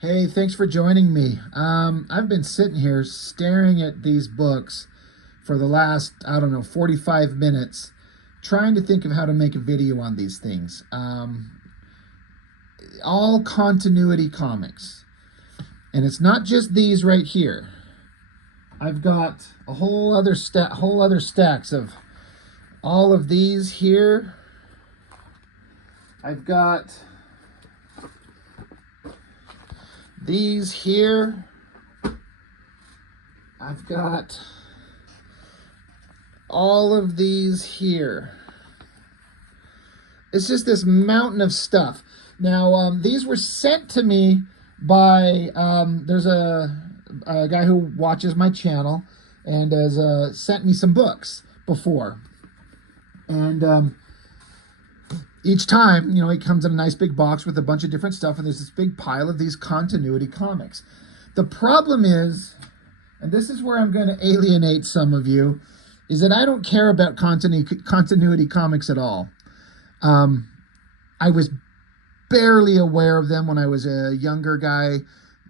Hey, thanks for joining me. I've been sitting here staring at these books for the last, I don't know, 45 minutes, trying to think of how to make a video on these things. All continuity comics. And it's not just these right here. I've got a whole other stacks of all of these here. I've got these here. I've got all of these here. It's just this mountain of stuff. Now, these were sent to me by, there's a guy who watches my channel and has sent me some books before. And each time, you know, it comes in a nice big box with a bunch of different stuff, and there's this big pile of these continuity comics. The problem is, and this is where I'm going to alienate some of you, is that I don't care about continuity comics at all. I was barely aware of them when I was a younger guy,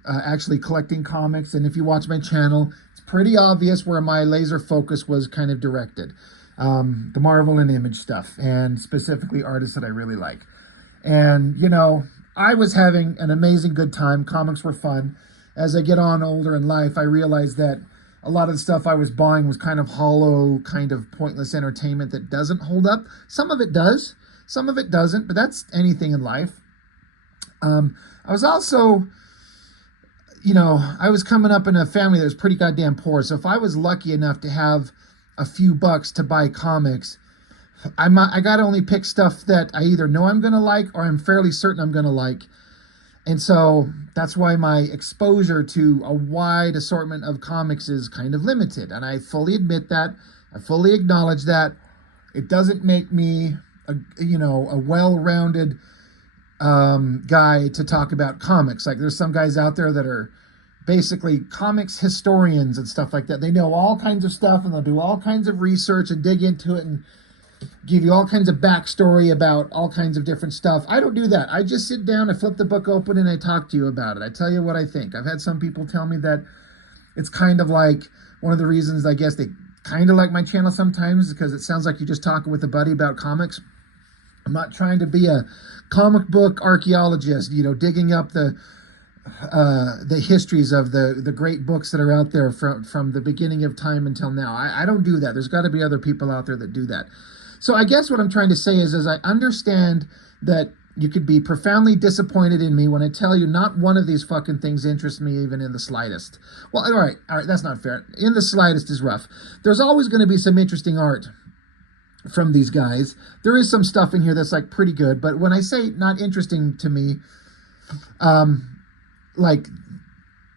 actually collecting comics. And if you watch my channel, it's pretty obvious where my laser focus was kind of directed. The Marvel and Image stuff, and specifically artists that I really like. And, you know, I was having an amazing good time. Comics were fun. As I get on older in life, I realized that a lot of the stuff I was buying was kind of hollow, kind of pointless entertainment that doesn't hold up. Some of it does, some of it doesn't, but that's anything in life. I was also, you know, I was coming up in a family that was pretty goddamn poor. So if I was lucky enough to have a few bucks to buy comics, I got to only pick stuff that I either know I'm going to like or I'm fairly certain I'm going to like. And so that's why my exposure to a wide assortment of comics is kind of limited. And I fully admit that. I fully acknowledge that. It doesn't make me a well-rounded guy to talk about comics. Like, there's some guys out there that are basically comics historians and stuff like that. They know all kinds of stuff, and they'll do all kinds of research and dig into it and give you all kinds of backstory about all kinds of different stuff. I don't do that. I just sit down, I flip the book open, and I talk to you about it. I tell you what I think. I've had some people tell me that it's kind of like one of the reasons, I guess, they kind of like my channel sometimes, because it sounds like you're just talking with a buddy about comics. I'm not trying to be a comic book archaeologist, you know, digging up the histories of the great books that are out there from the beginning of time until now. I don't do that. There's got to be other people out there that do that. So I guess what I'm trying to say is I understand that you could be profoundly disappointed in me when I tell you not one of these fucking things interests me even in the slightest. Well, all right, that's not fair. In the slightest is rough. There's always going to be some interesting art from these guys. There is some stuff in here that's like pretty good, but when I say not interesting to me, like,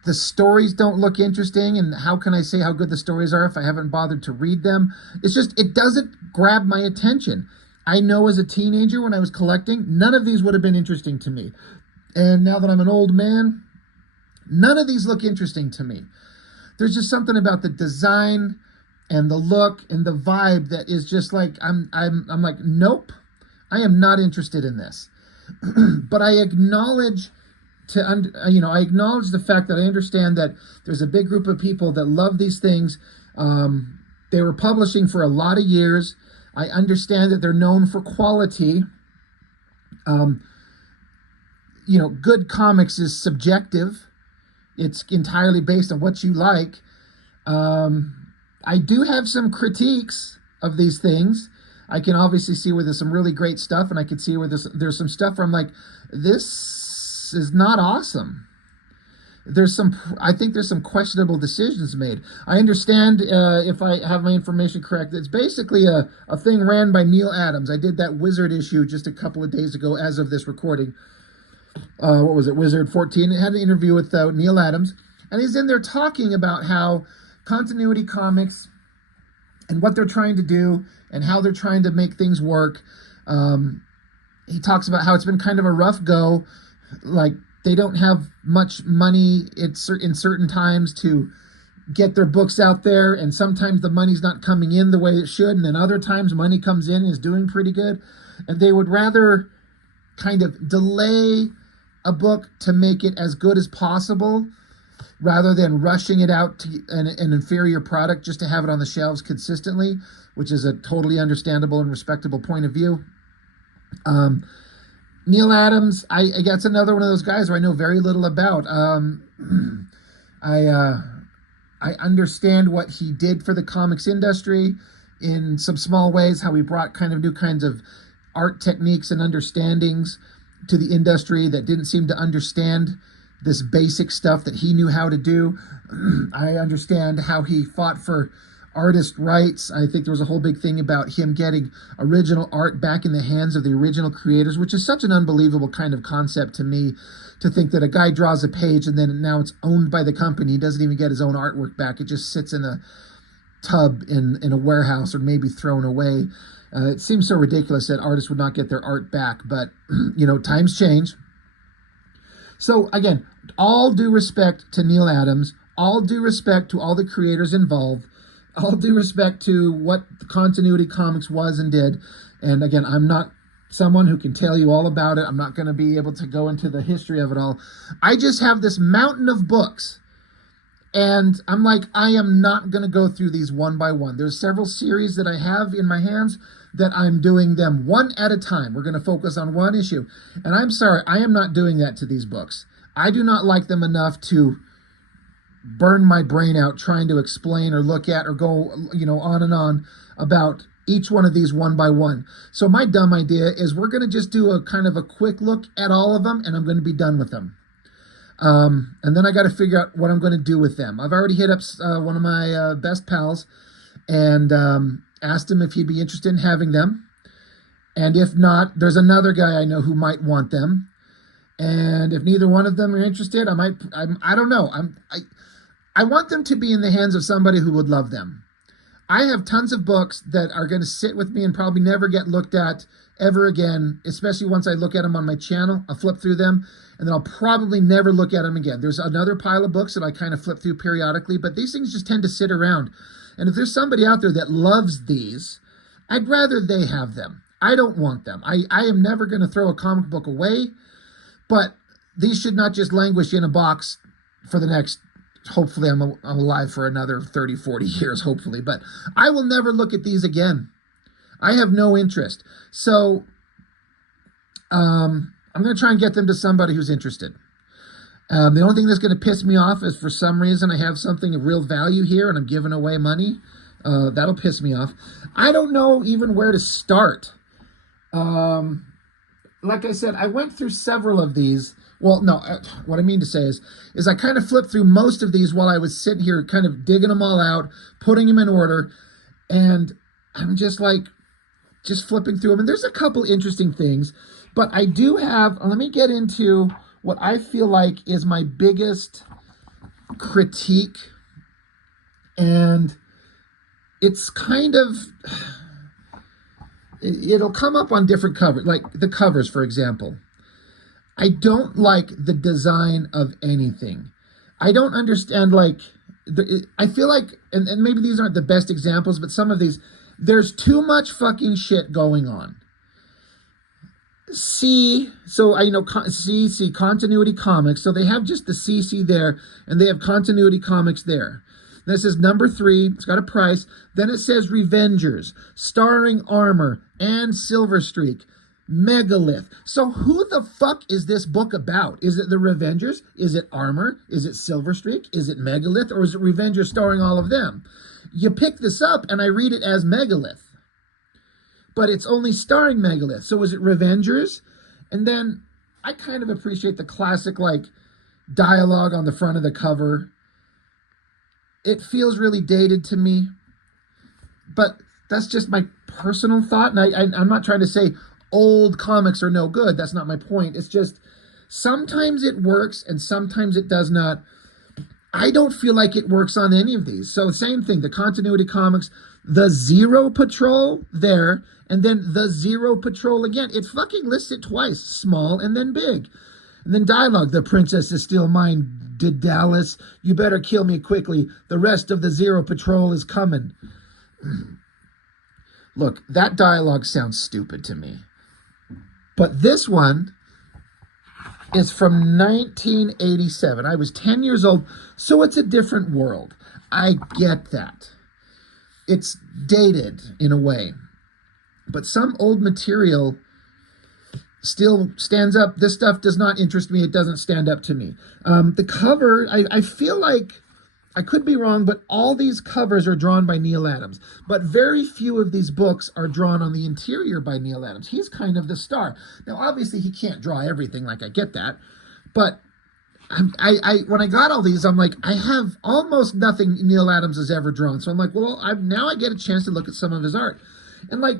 the stories don't look interesting, and how can I say how good the stories are if I haven't bothered to read them? It's just, it doesn't grab my attention. I know as a teenager when I was collecting, none of these would have been interesting to me. And now that I'm an old man, none of these look interesting to me. There's just something about the design and the look and the vibe that is just like, I'm like, nope, I am not interested in this. But I acknowledge I acknowledge the fact that I understand that there's a big group of people that love these things. They were publishing for a lot of years. I understand that they're known for quality. Good comics is subjective. It's entirely based on what you like. I do have some critiques of these things. I can obviously see where there's some really great stuff, and I can see where there's some stuff where I'm like, this is not awesome. I think there's some questionable decisions made. I understand, if I have my information correct, it's basically a thing ran by Neal Adams. I did that Wizard issue just a couple of days ago as of this recording. What was it, Wizard 14? It had an interview with Neal Adams, and he's in there talking about how continuity comics and what they're trying to do and how they're trying to make things work. He talks about how it's been kind of a rough go. Like, they don't have much money in certain times to get their books out there, and sometimes the money's not coming in the way it should, and then other times money comes in and is doing pretty good, and they would rather kind of delay a book to make it as good as possible rather than rushing it out to an inferior product just to have it on the shelves consistently, which is a totally understandable and respectable point of view. Neal Adams, I that's another one of those guys who I know very little about. I understand what he did for the comics industry in some small ways, how he brought kind of new kinds of art techniques and understandings to the industry that didn't seem to understand this basic stuff that he knew how to do. I understand how he fought for artist rights. I think there was a whole big thing about him getting original art back in the hands of the original creators, which is such an unbelievable kind of concept to me, to think that a guy draws a page and then now it's owned by the company. He doesn't even get his own artwork back. It just sits in a tub in a warehouse or maybe thrown away. It seems so ridiculous that artists would not get their art back, but times change. So again, all due respect to Neal Adams, all due respect to all the creators involved, all due respect to what Continuity Comics was and did. And again, I'm not someone who can tell you all about it. I'm not going to be able to go into the history of it all. I just have this mountain of books. And I'm like, I am not going to go through these one by one. There's several series that I have in my hands that I'm doing them one at a time. We're going to focus on one issue. And I'm sorry, I am not doing that to these books. I do not like them enough to burn my brain out trying to explain or look at or go, on and on about each one of these one by one. So my dumb idea is we're going to just do a kind of a quick look at all of them, and I'm going to be done with them. And then I got to figure out what I'm going to do with them. I've already hit up one of my best pals and asked him if he'd be interested in having them. And if not, there's another guy I know who might want them. And if neither one of them are interested, I don't know. I want them to be in the hands of somebody who would love them. I have tons of books that are going to sit with me and probably never get looked at ever again, especially once I look at them on my channel. I'll flip through them, and then I'll probably never look at them again. There's another pile of books that I kind of flip through periodically, but these things just tend to sit around. And if there's somebody out there that loves these, I'd rather they have them. I don't want them. I am never going to throw a comic book away, but these should not just languish in a box for the next, hopefully I'm alive for another 30, 40 years, hopefully, but I will never look at these again. I have no interest. So I'm going to try and get them to somebody who's interested. The only thing that's going to piss me off is for some reason I have something of real value here and I'm giving away money. That'll piss me off. I don't know even where to start. Like I said, I went through several of these. Well, no, what I mean to say is I kind of flipped through most of these while I was sitting here kind of digging them all out, putting them in order, and I'm just flipping through them. And there's a couple interesting things, but I do have, let me get into what I feel like is my biggest critique, and it's kind of, it'll come up on different covers, like the covers, for example. I don't like the design of anything. I don't understand, I feel like, and maybe these aren't the best examples, but some of these, there's too much fucking shit going on. So I know CC, Continuity Comics, so they have just the CC there, and they have Continuity Comics there. Then it says number 3, it's got a price. Then it says Revengers, starring Armor and Silverstreak, Megalith. So who the fuck is this book about? Is it the Revengers? Is it Armor? Is it Silverstreak? Is it Megalith? Or is it Revengers starring all of them? You pick this up and I read it as Megalith, but it's only starring Megalith. So is it Revengers? And then I kind of appreciate the classic dialogue on the front of the cover. It feels really dated to me, but that's just my personal thought. And I'm not trying to say old comics are no good. That's not my point. It's just sometimes it works and sometimes it does not. I don't feel like it works on any of these. So same thing, the Continuity Comics, the Zero Patrol there, and then the Zero Patrol again. It fucking lists it twice, small and then big. And then dialogue, the princess is still mine, Daedalus. You better kill me quickly. The rest of the Zero Patrol is coming. Look, that dialogue sounds stupid to me. But this one, is from 1987. I was 10 years old, so it's a different world. I get that. It's dated in a way. But some old material still stands up. This stuff does not interest me. It doesn't stand up to me. The cover, I feel like, I could be wrong, but all these covers are drawn by Neal Adams. But very few of these books are drawn on the interior by Neal Adams. He's kind of the star. Now, obviously, he can't draw everything, like I get that. But when I got all these, I'm like, I have almost nothing Neal Adams has ever drawn. So I'm like, well, now I get a chance to look at some of his art. And like,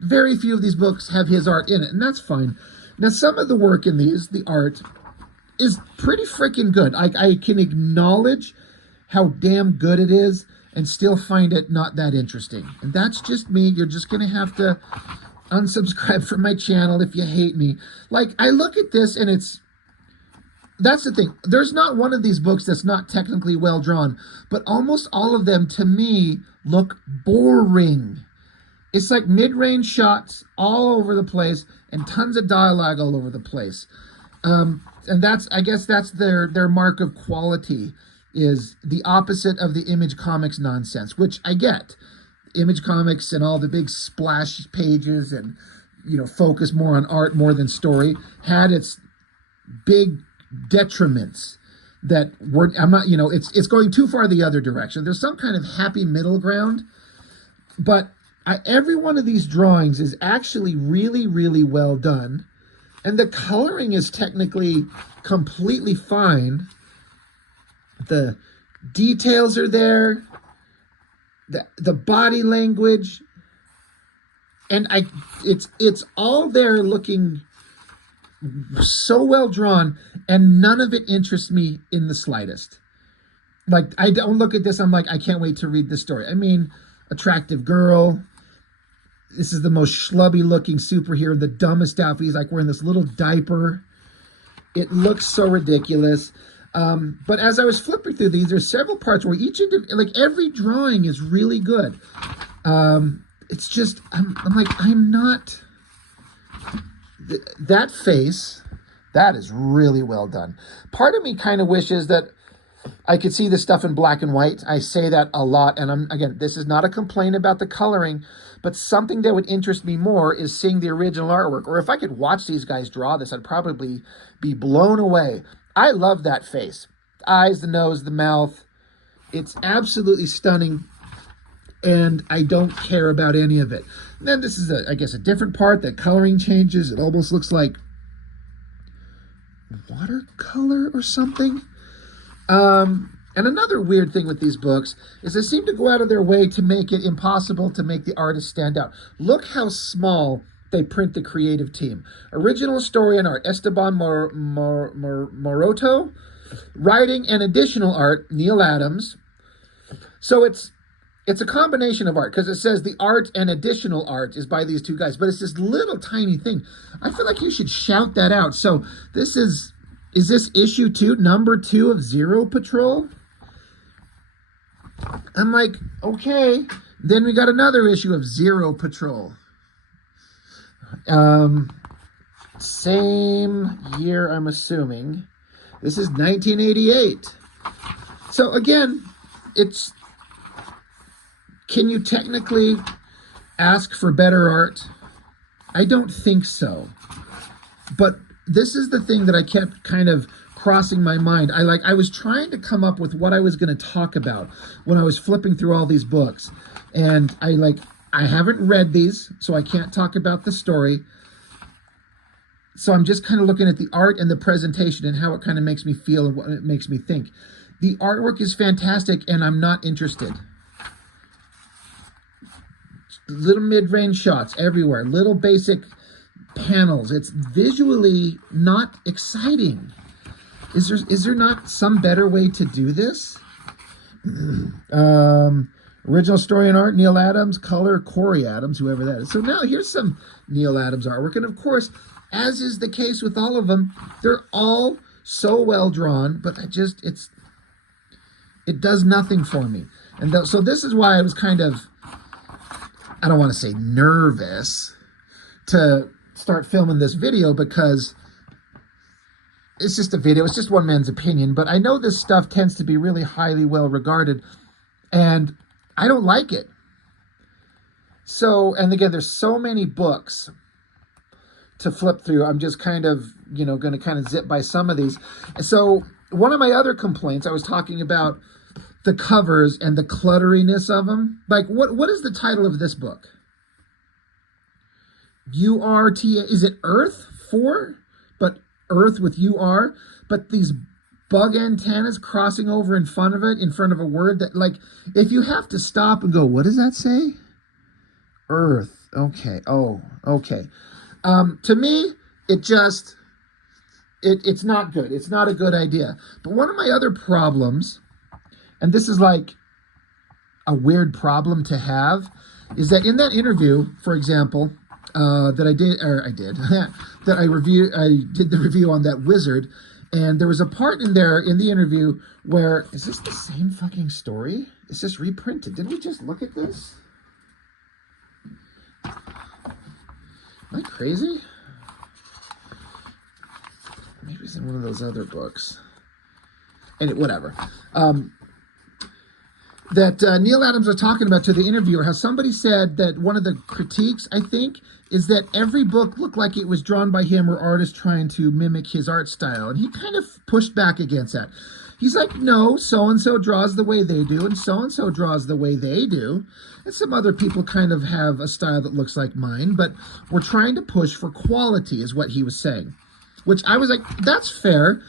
very few of these books have his art in it, and that's fine. Now, some of the work in these, the art, is pretty freaking good. I can acknowledge how damn good it is and still find it not that interesting. And that's just me. You're just going to have to unsubscribe from my channel if you hate me. Like, I look at this and that's the thing. There's not one of these books that's not technically well drawn, but almost all of them, to me, look boring. It's like mid-range shots all over the place and tons of dialogue all over the place. And I guess that's their mark of quality, is the opposite of the Image Comics nonsense, which I get. Image Comics and all the big splash pages and, focus more on art more than story had its big detriments that were, it's going too far the other direction. There's some kind of happy middle ground, but every one of these drawings is actually really, really well done. And the coloring is technically completely fine. The details are there. The body language. And it's all there, looking so well drawn, and none of it interests me in the slightest. Like, I don't look at this, I'm like, I can't wait to read this story. I mean, attractive girl. This is the most schlubby looking superhero, the dumbest outfit. He's like wearing this little diaper. It looks so ridiculous. But as I was flipping through these, there's several parts where every drawing is really good. It's just, I'm like, I'm not, that face, that is really well done. Part of me kind of wishes that I could see this stuff in black and white. I say that a lot, and again, this is not a complaint about the coloring, but something that would interest me more is seeing the original artwork. Or if I could watch these guys draw this, I'd probably be blown away. I love that face. The eyes, the nose, the mouth. It's absolutely stunning, and I don't care about any of it. And then this is, I guess, a different part. The coloring changes. It almost looks like watercolor or something. And another weird thing with these books is they seem to go out of their way to make it impossible to make the artist stand out. Look how small they print the creative team. Original story and art, Esteban Moroto. Writing and additional art, Neal Adams. So it's a combination of art, because it says the art and additional art is by these two guys, but it's this little tiny thing. I feel like you should shout that out. So this is this issue 2, number 2 of Zero Patrol? I'm like, okay. Then we got another issue of Zero Patrol. Same year, I'm assuming. This is 1988. So again, can you technically ask for better art? I don't think so. But this is the thing that I kept kind of crossing my mind. I was trying to come up with what I was going to talk about when I was flipping through all these books. And I haven't read these, so I can't talk about the story. So I'm just kind of looking at the art and the presentation and how it kind of makes me feel and what it makes me think. The artwork is fantastic, and I'm not interested. Little mid-range shots everywhere, little basic panels. It's visually not exciting. Is there not some better way to do this? Original story and art, Neal Adams. Color, Corey Adams, whoever that is. So now here's some Neal Adams artwork. And of course, as is the case with all of them, they're all so well drawn, but it does nothing for me. And so this is why I was kind of, I don't want to say nervous to start filming this video, because it's just a video. It's just one man's opinion. But I know this stuff tends to be really highly well regarded. And I don't like it. So, and again, there's so many books to flip through. I'm just kind of, going to kind of zip by some of these. So one of my other complaints, I was talking about the covers and the clutteriness of them. Like, what is the title of this book? U-R-T, is it Earth 4? But Earth with U-R? But these bug antennas crossing over in front of a word that, like, if you have to stop and go, what does that say? Earth. Okay. Oh, okay. To me, it's not good. It's not a good idea. But one of my other problems, and this is like a weird problem to have, is that in that interview, for example, that I did the review on that wizard, and there was a part in there in the interview where, is this the same fucking story? It's just reprinted. Didn't we just look at this? Am I crazy? Maybe it's in one of those other books. And whatever. That Neal Adams was talking about to the interviewer, how somebody said that one of the critiques, I think, is that every book looked like it was drawn by him or artists trying to mimic his art style. And he kind of pushed back against that. He's like, no, so-and-so draws the way they do, and so-and-so draws the way they do. And some other people kind of have a style that looks like mine, but we're trying to push for quality, is what he was saying. Which I was like, that's fair.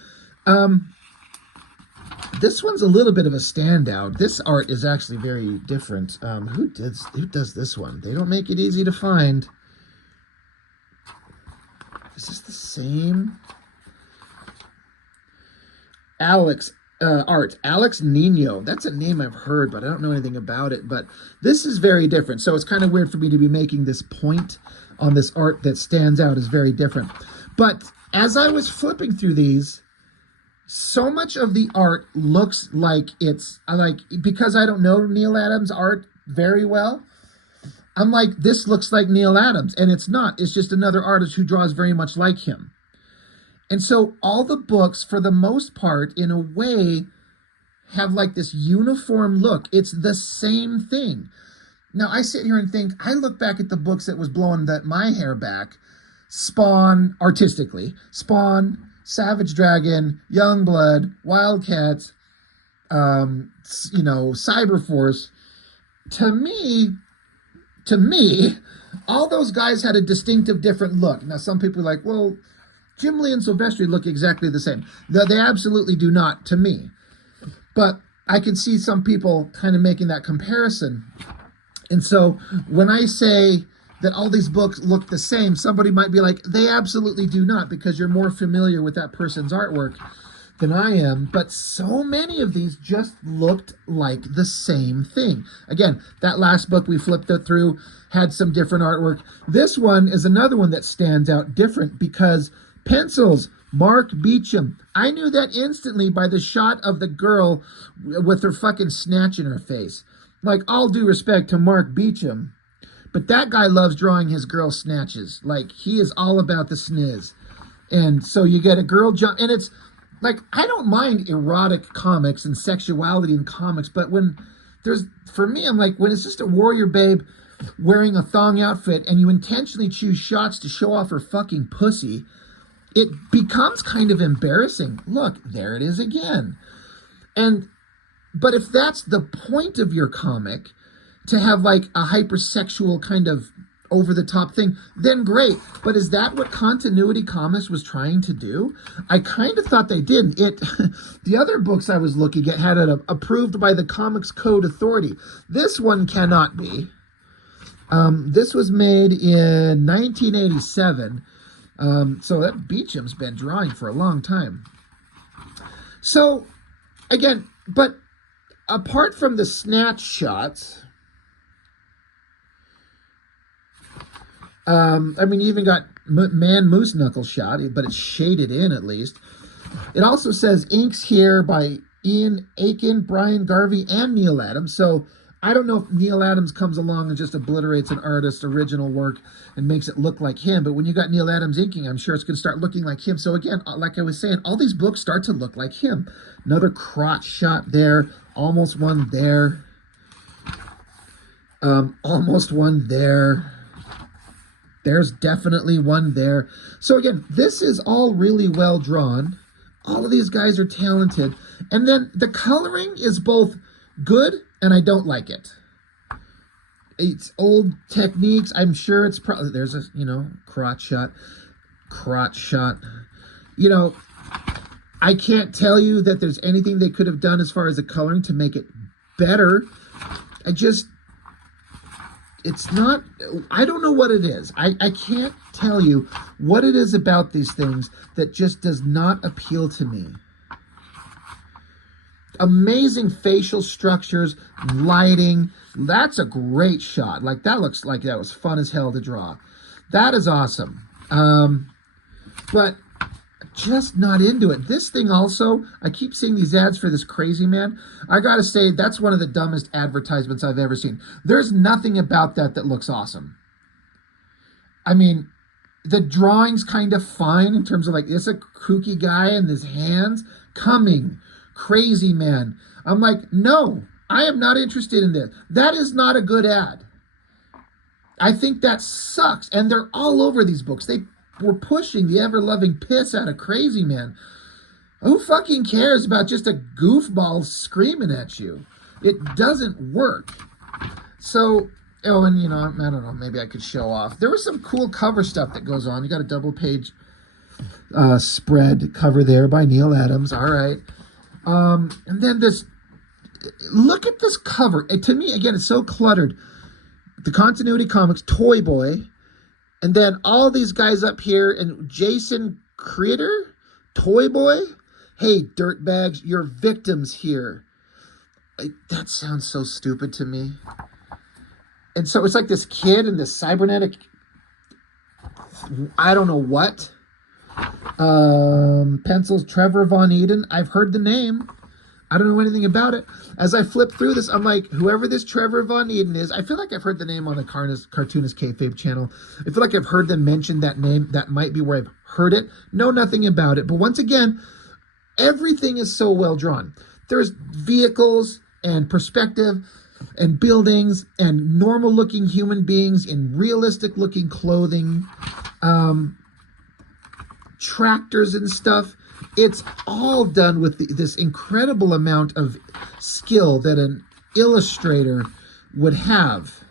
This one's a little bit of a standout. This art is actually very different. Who does this one? They don't make it easy to find. Is this the same? Alex Nino. That's a name I've heard, but I don't know anything about it. But this is very different. So it's kind of weird for me to be making this point on this art that stands out as very different. But as I was flipping through these, so much of the art looks like because I don't know Neal Adams' art very well, I'm like, this looks like Neal Adams. And it's not. It's just another artist who draws very much like him. And so all the books, for the most part, in a way, have like this uniform look. It's the same thing. Now, I sit here and think, I look back at the books that was blowing my hair back. Spawn, artistically. Spawn, Savage Dragon, Youngblood, Wildcats, Cyberforce. To me, all those guys had a distinctive different look. Now, some people are like, well, Jim Lee and Silvestri look exactly the same. They absolutely do not, to me. But I can see some people kind of making that comparison. And so when I say that all these books look the same, somebody might be like, they absolutely do not, because you're more familiar with that person's artwork than I am. But so many of these just looked like the same thing. Again, that last book we flipped it through had some different artwork. This one is another one that stands out different because pencils, Mark Beecham. I knew that instantly by the shot of the girl with her fucking snatch in her face. Like, all due respect to Mark Beecham, but that guy loves drawing his girl snatches. Like, he is all about the sniz. And so you get a girl jump, and it's like, I don't mind erotic comics and sexuality in comics, but for me, I'm like, when it's just a warrior babe wearing a thong outfit and you intentionally choose shots to show off her fucking pussy, it becomes kind of embarrassing. Look, there it is again. But if that's the point of your comic, to have like a hypersexual kind of over-the-top thing, then great. But is that what Continuity Comics was trying to do? I kind of thought they did. The other books I was looking at had it approved by the Comics Code Authority. This one cannot be. This was made in 1987. So that Beecham's been drawing for a long time. So, again, but apart from the snatch shots, you even got Man Moose Knuckle shot, but it's shaded in at least. It also says inks here by Ian Aiken, Brian Garvey, and Neal Adams. So I don't know if Neal Adams comes along and just obliterates an artist's original work and makes it look like him. But when you got Neal Adams inking, I'm sure it's going to start looking like him. So again, like I was saying, all these books start to look like him. Another crotch shot there. Almost one there. Almost one there. There's definitely one there. So again, this is all really well drawn. All of these guys are talented. And then the coloring is both good and I don't like it. It's old techniques. I'm sure it's probably, there's a, crotch shot. I can't tell you that there's anything they could have done as far as the coloring to make it better. It's not, I don't know what it is. I can't tell you what it is about these things that just does not appeal to me. Amazing facial structures, lighting. That's a great shot. Like, that looks like that was fun as hell to draw. That is awesome. But just not into it. This thing also, I keep seeing these ads for this Crazy Man. I gotta say, that's one of the dumbest advertisements I've ever seen. There's nothing about that that looks awesome. I mean, the drawing's kind of fine in terms of like, it's a kooky guy and his hands coming. Crazy Man. I'm like, no, I am not interested in this. That is not a good ad. I think that sucks. And they're all over these books. They were pushing the ever-loving piss out of Crazy Man. Who fucking cares about just a goofball screaming at you? It doesn't work. So, and I don't know, maybe I could show off. There was some cool cover stuff that goes on. You got a double-page spread cover there by Neal Adams. All right. And then look at this cover. To me, again, it's so cluttered. The Continuity Comics, Toy Boy, and then all these guys up here, and Jason Creator, Toy Boy. Hey, dirtbags, you're victims here. That sounds so stupid to me. And so it's like this kid and this cybernetic, I don't know what. Pencils, Trevor Von Eden. I've heard the name. I don't know anything about it. As I flip through this, I'm like, whoever this Trevor Von Eden is, I feel like I've heard the name on the Cartoonist Kayfabe channel. I feel like I've heard them mention that name. That might be where I've heard it. Know nothing about it. But once again, everything is so well drawn. There's vehicles and perspective and buildings and normal looking human beings in realistic looking clothing. Tractors and stuff. It's all done with this incredible amount of skill that an illustrator would have.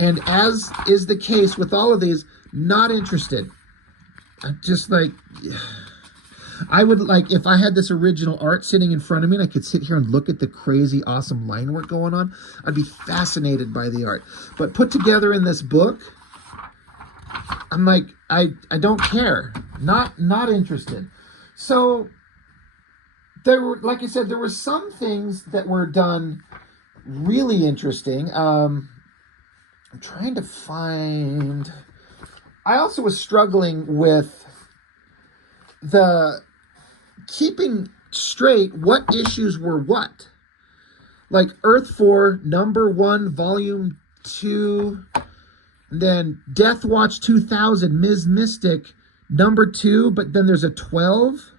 And as is the case with all of these, not interested. I'm just like, I would like, if I had this original art sitting in front of me and I could sit here and look at the crazy, awesome line work going on, I'd be fascinated by the art. But put together in this book, I'm like, I don't care. Not interested. So there were, like I said, there were some things that were done really interesting. I'm trying to find. I also was struggling with the keeping straight what issues were what. Like Earth 4, number 1, volume 2. And then Death Watch 2000, Ms. Mystic, number 2, but then there's a 12.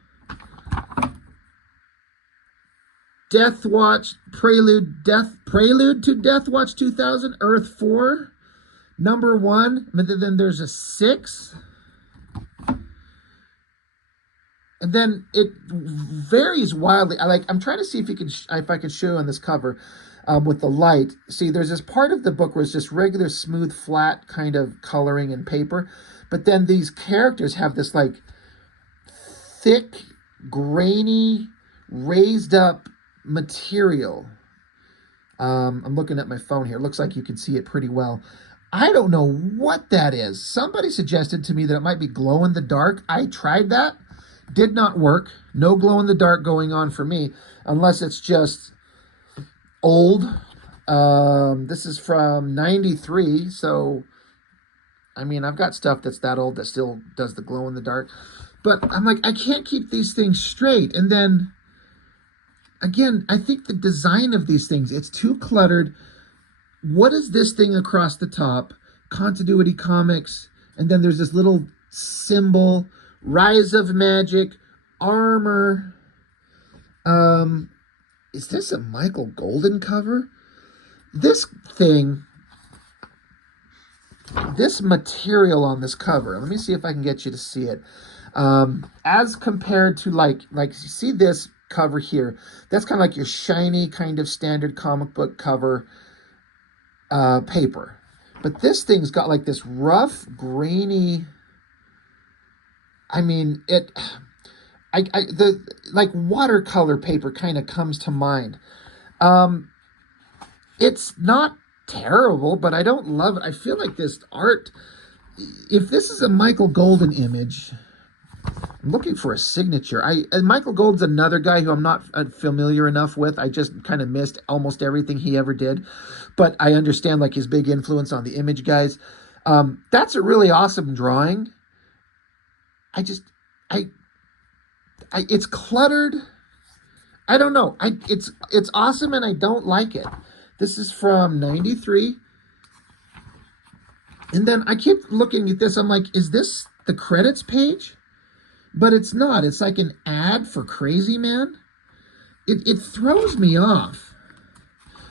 Death Watch, Prelude to Death Watch 2000, Earth 4, number 1, but then there's a 6. And then it varies wildly. I'm trying to see if I can show you on this cover. With the light. See, there's this part of the book where it's just regular, smooth, flat kind of coloring and paper. But then these characters have this like thick, grainy, raised up material. I'm looking at my phone here. It looks like you can see it pretty well. I don't know what that is. Somebody suggested to me that it might be glow in the dark. I tried that. Did not work. No glow in the dark going on for me, unless it's just old. This is from 93, so I mean, I've got stuff that's that old that still does the glow in the dark, but I'm like, I can't keep these things straight. And then again, I think the design of these things, it's too cluttered. What is this thing across the top? Continuity Comics. And then there's this little symbol, Rise of Magic, Armor. Is this a Michael Golden cover? This thing, this material on this cover, let me see if I can get you to see it. As compared to like you see this cover here, that's kind of like your shiny kind of standard comic book cover paper. But this thing's got like this rough, grainy, I mean, the like watercolor paper kind of comes to mind. It's not terrible, but I don't love it. I feel like this art, if this is a Michael Golden image, I'm looking for a signature. Michael Gold's another guy who I'm not familiar enough with. I just kind of missed almost everything he ever did, but I understand like his big influence on the Image guys. That's a really awesome drawing. It's cluttered. I don't know. It's awesome and I don't like it. This is from '93. And then I keep looking at this. I'm like, is this the credits page? But it's not. It's like an ad for Crazy Man. It throws me off.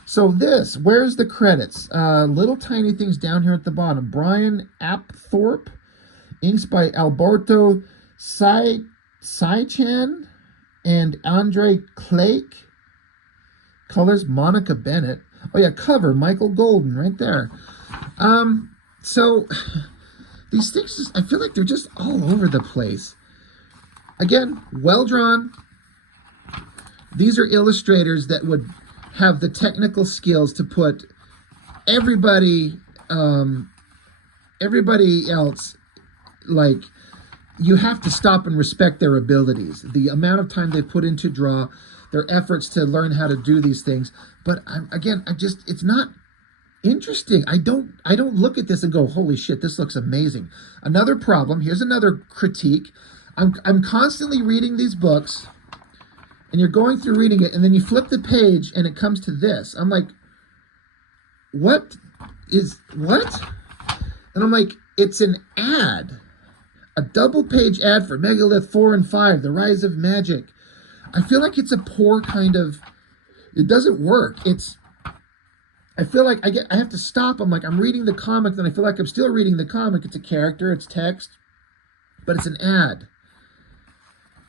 So this, where's the credits? Little tiny things down here at the bottom. Brian Apthorpe. Inks by Alberto Saichan and Andre Klake. Colors Monica Bennett. Oh yeah, cover Michael Golden right there. So these things, I feel like they're just all over the place. Again, well drawn. These are illustrators that would have the technical skills to put everybody else, like, you have to stop and respect their abilities. The amount of time they put into draw, their efforts to learn how to do these things. But it's not interesting. I don't look at this and go, holy shit, this looks amazing. Another problem, here's another critique. I'm constantly reading these books, and you're going through reading it, and then you flip the page, and it comes to this. I'm like, what? And I'm like, it's an ad. A double-page ad for Megalith 4 and 5, The Rise of Magic. I feel like it's a poor kind of... It doesn't work. I feel like I have to stop. I'm like, I'm reading the comic, and I feel like I'm still reading the comic. It's a character, it's text, but it's an ad.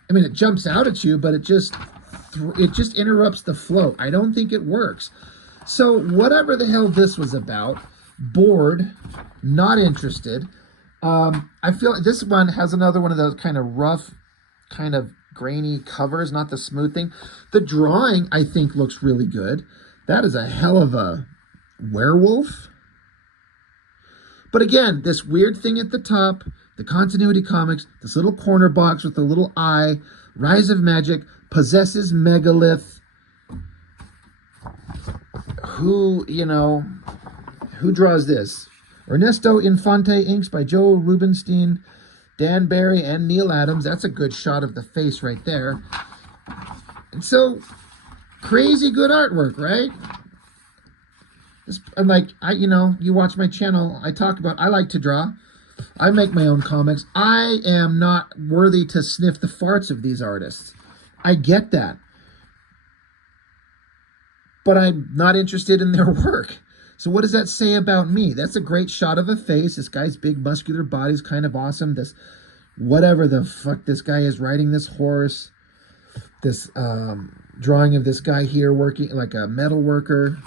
I mean, it jumps out at you, but it just interrupts the flow. I don't think it works. So whatever the hell this was about, bored, not interested. I feel like this one has another one of those kind of rough, kind of grainy covers, not the smooth thing. The drawing, I think, looks really good. That is a hell of a werewolf. But again, this weird thing at the top, the Continuity Comics, this little corner box with a little eye, Rise of Magic, possesses Megalith. Who draws this? Ernesto Infante, inks by Joe Rubinstein, Dan Barry, and Neal Adams. That's a good shot of the face right there. And so, crazy good artwork, right? I'm like, you watch my channel, I talk about, I like to draw. I make my own comics. I am not worthy to sniff the farts of these artists. I get that. But I'm not interested in their work. So what does that say about me? That's a great shot of a face. This guy's big muscular body's kind of awesome. This, whatever the fuck this guy is riding this horse. This drawing of this guy here working like a metal worker.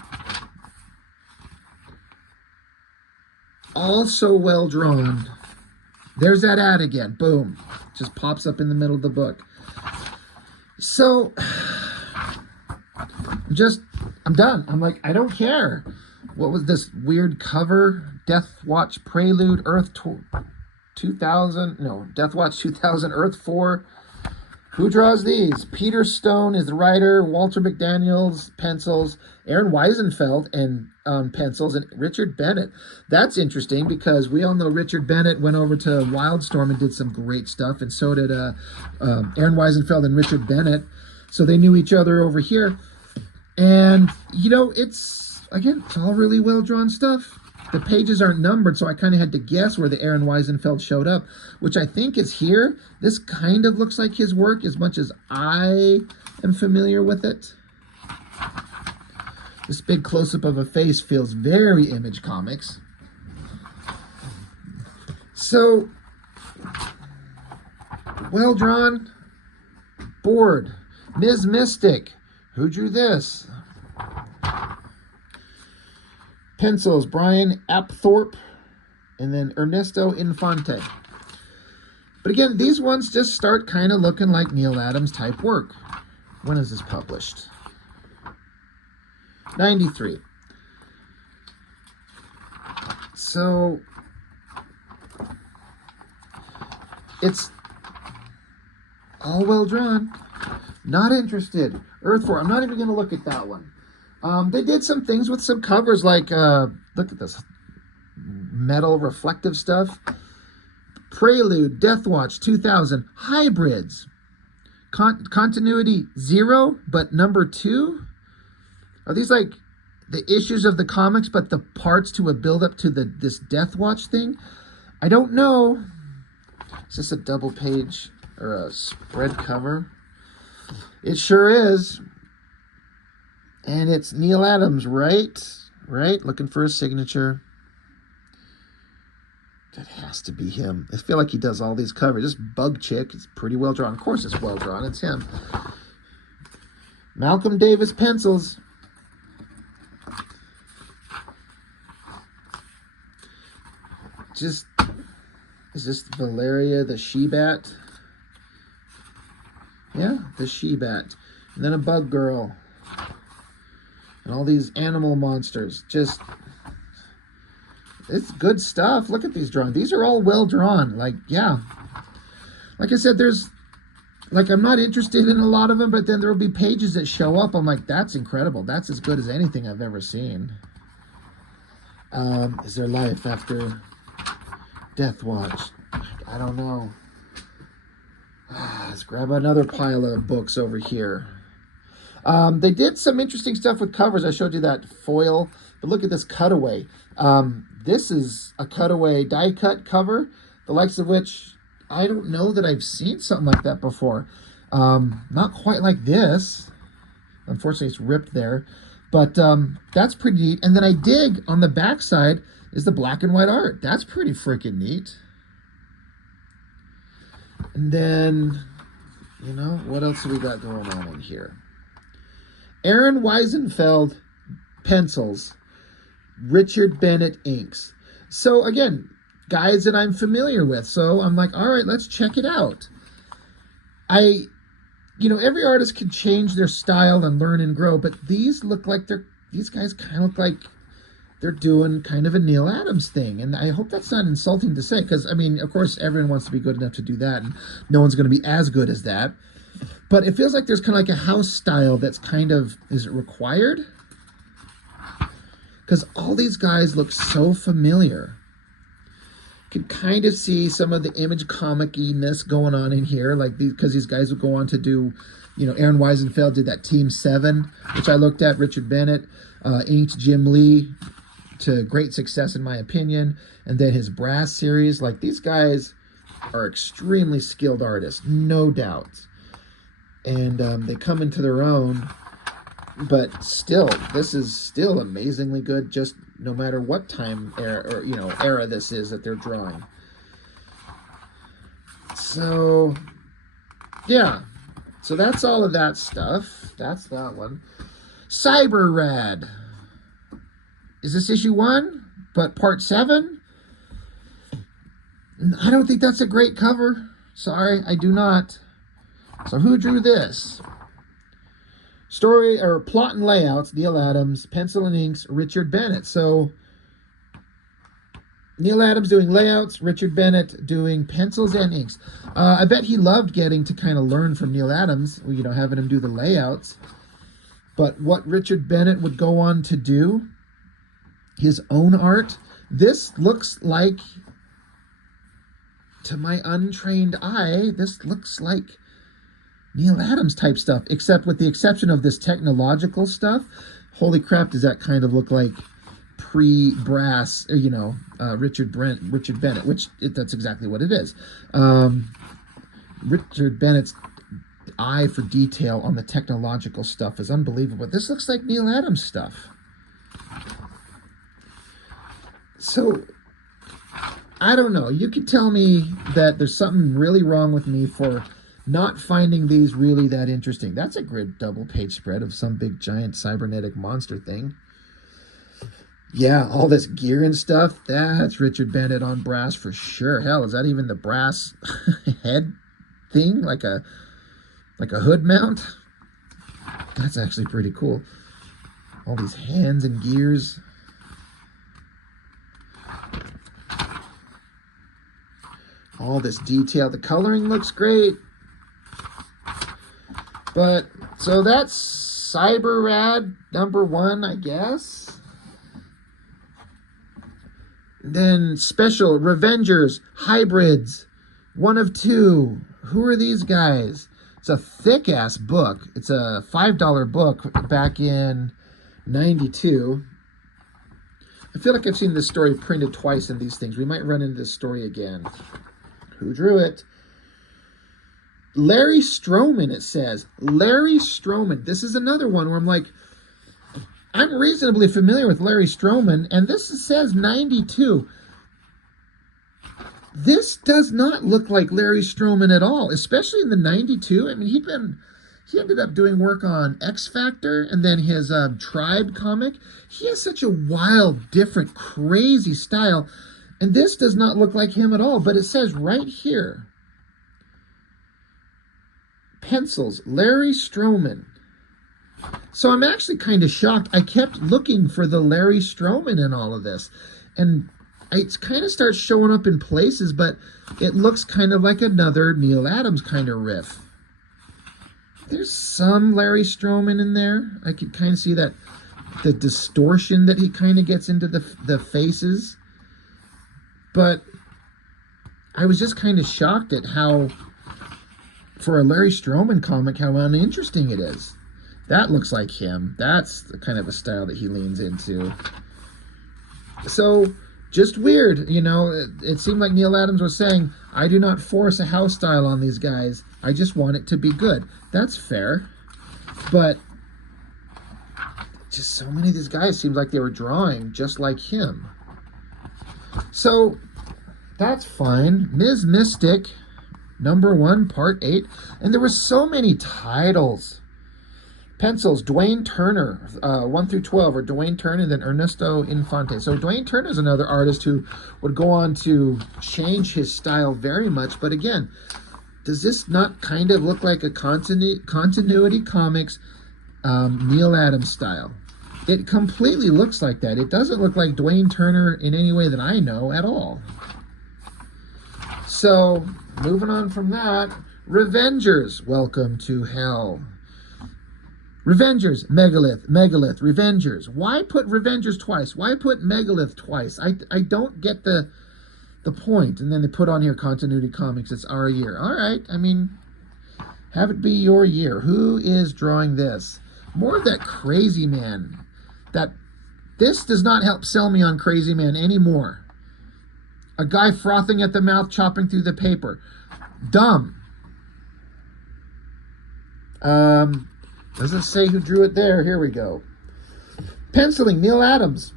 All so well drawn. There's that ad again. Boom. Just pops up in the middle of the book. So, I'm done. I'm like, I don't care. What was this weird cover? Death Watch Prelude, Earth 2000. No, Death Watch 2000, Earth 4. Who draws these? Peter Stone is the writer. Walter McDaniels, pencils. Aaron Weisenfeld and pencils. And Richard Bennett. That's interesting because we all know Richard Bennett went over to Wildstorm and did some great stuff. And so did Aaron Weisenfeld and Richard Bennett. So they knew each other over here. And, you know, it's all really well-drawn stuff. The pages aren't numbered, so I kind of had to guess where the Aaron Wiesenfeld showed up, which I think is here. This kind of looks like his work as much as I am familiar with it. This big close-up of a face feels very Image Comics. So, well-drawn, bored. Ms. Mystic. Who drew this? Pencils, Brian Apthorpe, and then Ernesto Infante. But again, these ones just start kind of looking like Neal Adams type work. When is this published? 93. So, it's all well drawn. Not interested. Earth 4, I'm not even going to look at that one. They did some things with some covers like, look at this, metal reflective stuff. Prelude, Deathwatch 2000, Hybrids. Continuity 0, but number 2? Are these like the issues of the comics, but the parts to a build-up to this Deathwatch thing? I don't know. Is this a double page or a spread cover? It sure is. And it's Neal Adams, right? Right? Looking for a signature. That has to be him. I feel like he does all these covers. This Bug Chick is pretty well drawn. Of course it's well drawn. It's him. Malcolm Davis pencils. Is this Valeria the She-Bat? Yeah, the She-Bat. And then a Bug Girl. And all these animal monsters. Just, it's good stuff. Look at these drawings. These are all well drawn. Like, yeah. Like I said, I'm not interested in a lot of them, but then there will be pages that show up. I'm like, that's incredible. That's as good as anything I've ever seen. Is there life after Deathwatch? I don't know. Let's grab another pile of books over here. They did some interesting stuff with covers. I showed you that foil, but look at this cutaway. This is a cutaway die cut cover, the likes of which I don't know that I've seen something like that before. Not quite like this. Unfortunately, it's ripped there, but that's pretty neat. And then I dig on the backside is the black and white art. That's pretty freaking neat. And then, you know, what else have we got going on in here? Aaron Wiesenfeld pencils, Richard Bennett inks. So again, guys that I'm familiar with. So I'm like, all right, let's check it out. Every artist can change their style and learn and grow, but these guys kind of look like they're doing kind of a Neal Adams thing. And I hope that's not insulting to say, because, I mean, of course, everyone wants to be good enough to do that, and no one's going to be as good as that. But it feels like there's kind of like a house style that's kind of, is it required? Because all these guys look so familiar. You can kind of see some of the Image comic-iness going on in here, like because these guys would go on to do, Aaron Wiesenfeld did that Team 7, which I looked at, Richard Bennett, inked Jim Lee to great success in my opinion, and then his Brass series. Like, these guys are extremely skilled artists, no doubt. And they come into their own, but still, this is still amazingly good, just no matter what time era this is that they're drawing. So, yeah. So that's all of that stuff. That's that one. Cyber Rad. Is this issue 1, but part 7? I don't think that's a great cover. Sorry, I do not. So who drew this? Story or plot and layouts, Neal Adams. Pencil and inks, Richard Bennett. So Neal Adams doing layouts, Richard Bennett doing pencils and inks. I bet he loved getting to kind of learn from Neal Adams, having him do the layouts. But what Richard Bennett would go on to do, his own art, this looks like, to my untrained eye, this looks like Neal Adams type stuff, except with the exception of this technological stuff. Holy crap, does that kind of look like pre-brass, Richard Bennett, that's exactly what it is. Richard Bennett's eye for detail on the technological stuff is unbelievable. This looks like Neal Adams stuff. So, I don't know. You could tell me that there's something really wrong with me for not finding these really that interesting. That's a grid double page spread of some big giant cybernetic monster thing. Yeah, all this gear and stuff, that's Richard Bennett on brass for sure. Hell, is that even the brass head thing? Like a hood mount? That's actually pretty cool. All these hands and gears. All this detail. The coloring looks great. But, so that's Cyber Rad #1, I guess. Then special Revengers Hybrids 1 of 2. Who are these guys? It's a thick ass book. It's a $5 book back in '92. I feel like I've seen this story printed twice in these things. We might run into this story again. Who drew it? Larry Stroman, it says. Larry Stroman. This is another one where I'm like, I'm reasonably familiar with Larry Stroman, and this says 92. This does not look like Larry Stroman at all, especially in the 92. I mean, he ended up doing work on X Factor and then his Tribe comic. He has such a wild, different, crazy style, and this does not look like him at all, but it says right here, pencils, Larry Stroman. So I'm actually kind of shocked. I kept looking for the Larry Stroman in all of this. And it kind of starts showing up in places, but it looks kind of like another Neal Adams kind of riff. There's some Larry Stroman in there. I could kind of see that, the distortion that he kind of gets into the faces. But I was just kind of shocked at how, for a Larry Stroman comic, how uninteresting it is. That looks like him. That's the kind of a style that he leans into. So, just weird, it seemed like Neal Adams was saying, I do not force a house style on these guys. I just want it to be good. That's fair. But just so many of these guys seemed like they were drawing just like him. So, that's fine. Ms. Mystic, #1, Part 8. And there were so many titles. Pencils, Dwayne Turner, 1 through 12, or Dwayne Turner, and then Ernesto Infante. So Dwayne Turner is another artist who would go on to change his style very much. But again, does this not kind of look like a continuity comics Neal Adams style? It completely looks like that. It doesn't look like Dwayne Turner in any way that I know at all. So, moving on from that, Revengers, Welcome to Hell. Revengers, Megalith, Revengers. Why put Revengers twice? Why put Megalith twice? I don't get the point. And then they put on here continuity comics. It's our year. All right. I mean, have it be your year. Who is drawing this? More of that Crazy Man. This does not help sell me on Crazy Man anymore. A guy frothing at the mouth, chopping through the paper. Dumb. Doesn't say who drew it there. Here we go. Penciling, Neal Adams.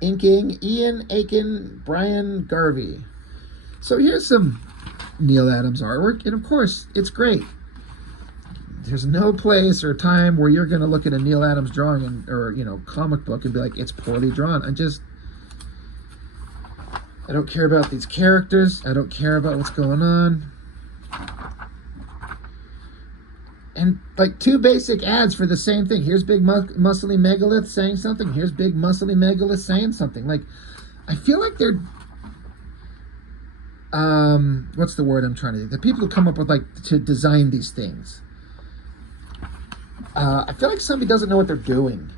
Inking, Ian Aiken, Brian Garvey. So here's some Neal Adams artwork, and of course, it's great. There's no place or time where you're going to look at a Neal Adams drawing or comic book and be like, it's poorly drawn. I don't care about these characters. I don't care about what's going on. And like 2 basic ads for the same thing. Here's big muscly Megalith saying something. Here's big muscly Megalith saying something. Like, I feel like they're, what's the word I'm trying to do? The people who come up with to design these things. I feel like somebody doesn't know what they're doing.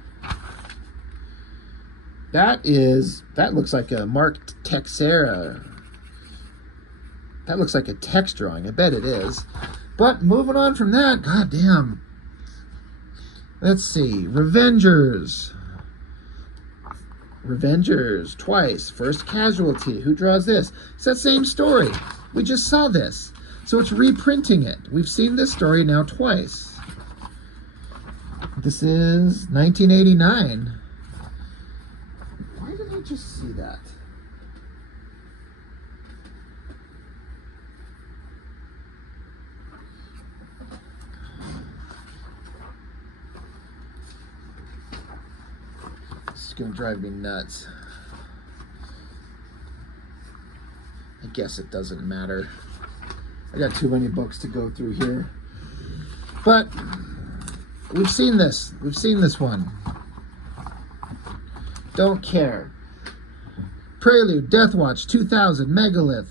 That looks like a Mark Texera. That looks like a text drawing. I bet it is. But moving on from that, goddamn. Let's see. Revengers. Revengers, twice. First Casualty. Who draws this? It's that same story. We just saw this. So it's reprinting it. We've seen this story now twice. This is 1989. Why did I just see that? This is going to drive me nuts. I guess it doesn't matter. I got too many books to go through here. But we've seen this. We've seen this one. Don't care. Prelude, Deathwatch, 2000, Megalith.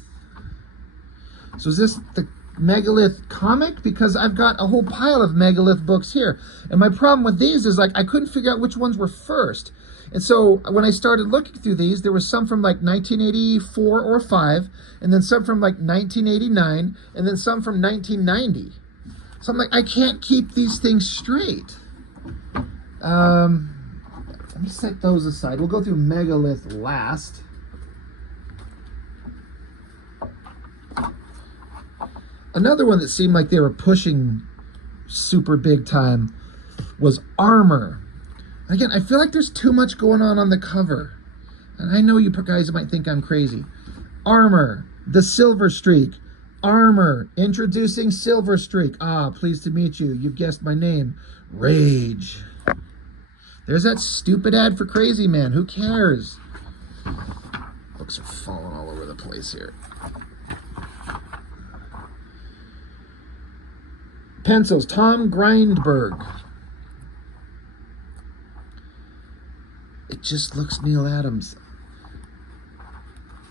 So is this the Megalith comic? Because I've got a whole pile of Megalith books here. And my problem with these is, like, I couldn't figure out which ones were first. And so when I started looking through these, there was some from like 1984 or 5, and then some from like 1989, and then some from 1990. So I'm like, I can't keep these things straight. Let me set those aside. We'll go through Megalith last. Another one that seemed like they were pushing super big time was Armor. Again, I feel like there's too much going on the cover. And I know you guys might think I'm crazy. Armor, the Silver Streak. Armor, introducing Silver Streak. Ah, pleased to meet you. You've guessed my name. Rage. There's that stupid ad for Crazy Man. Who cares? Books are falling all over the place here. Pencils, Tom Grindberg. It just looks Neal Adams.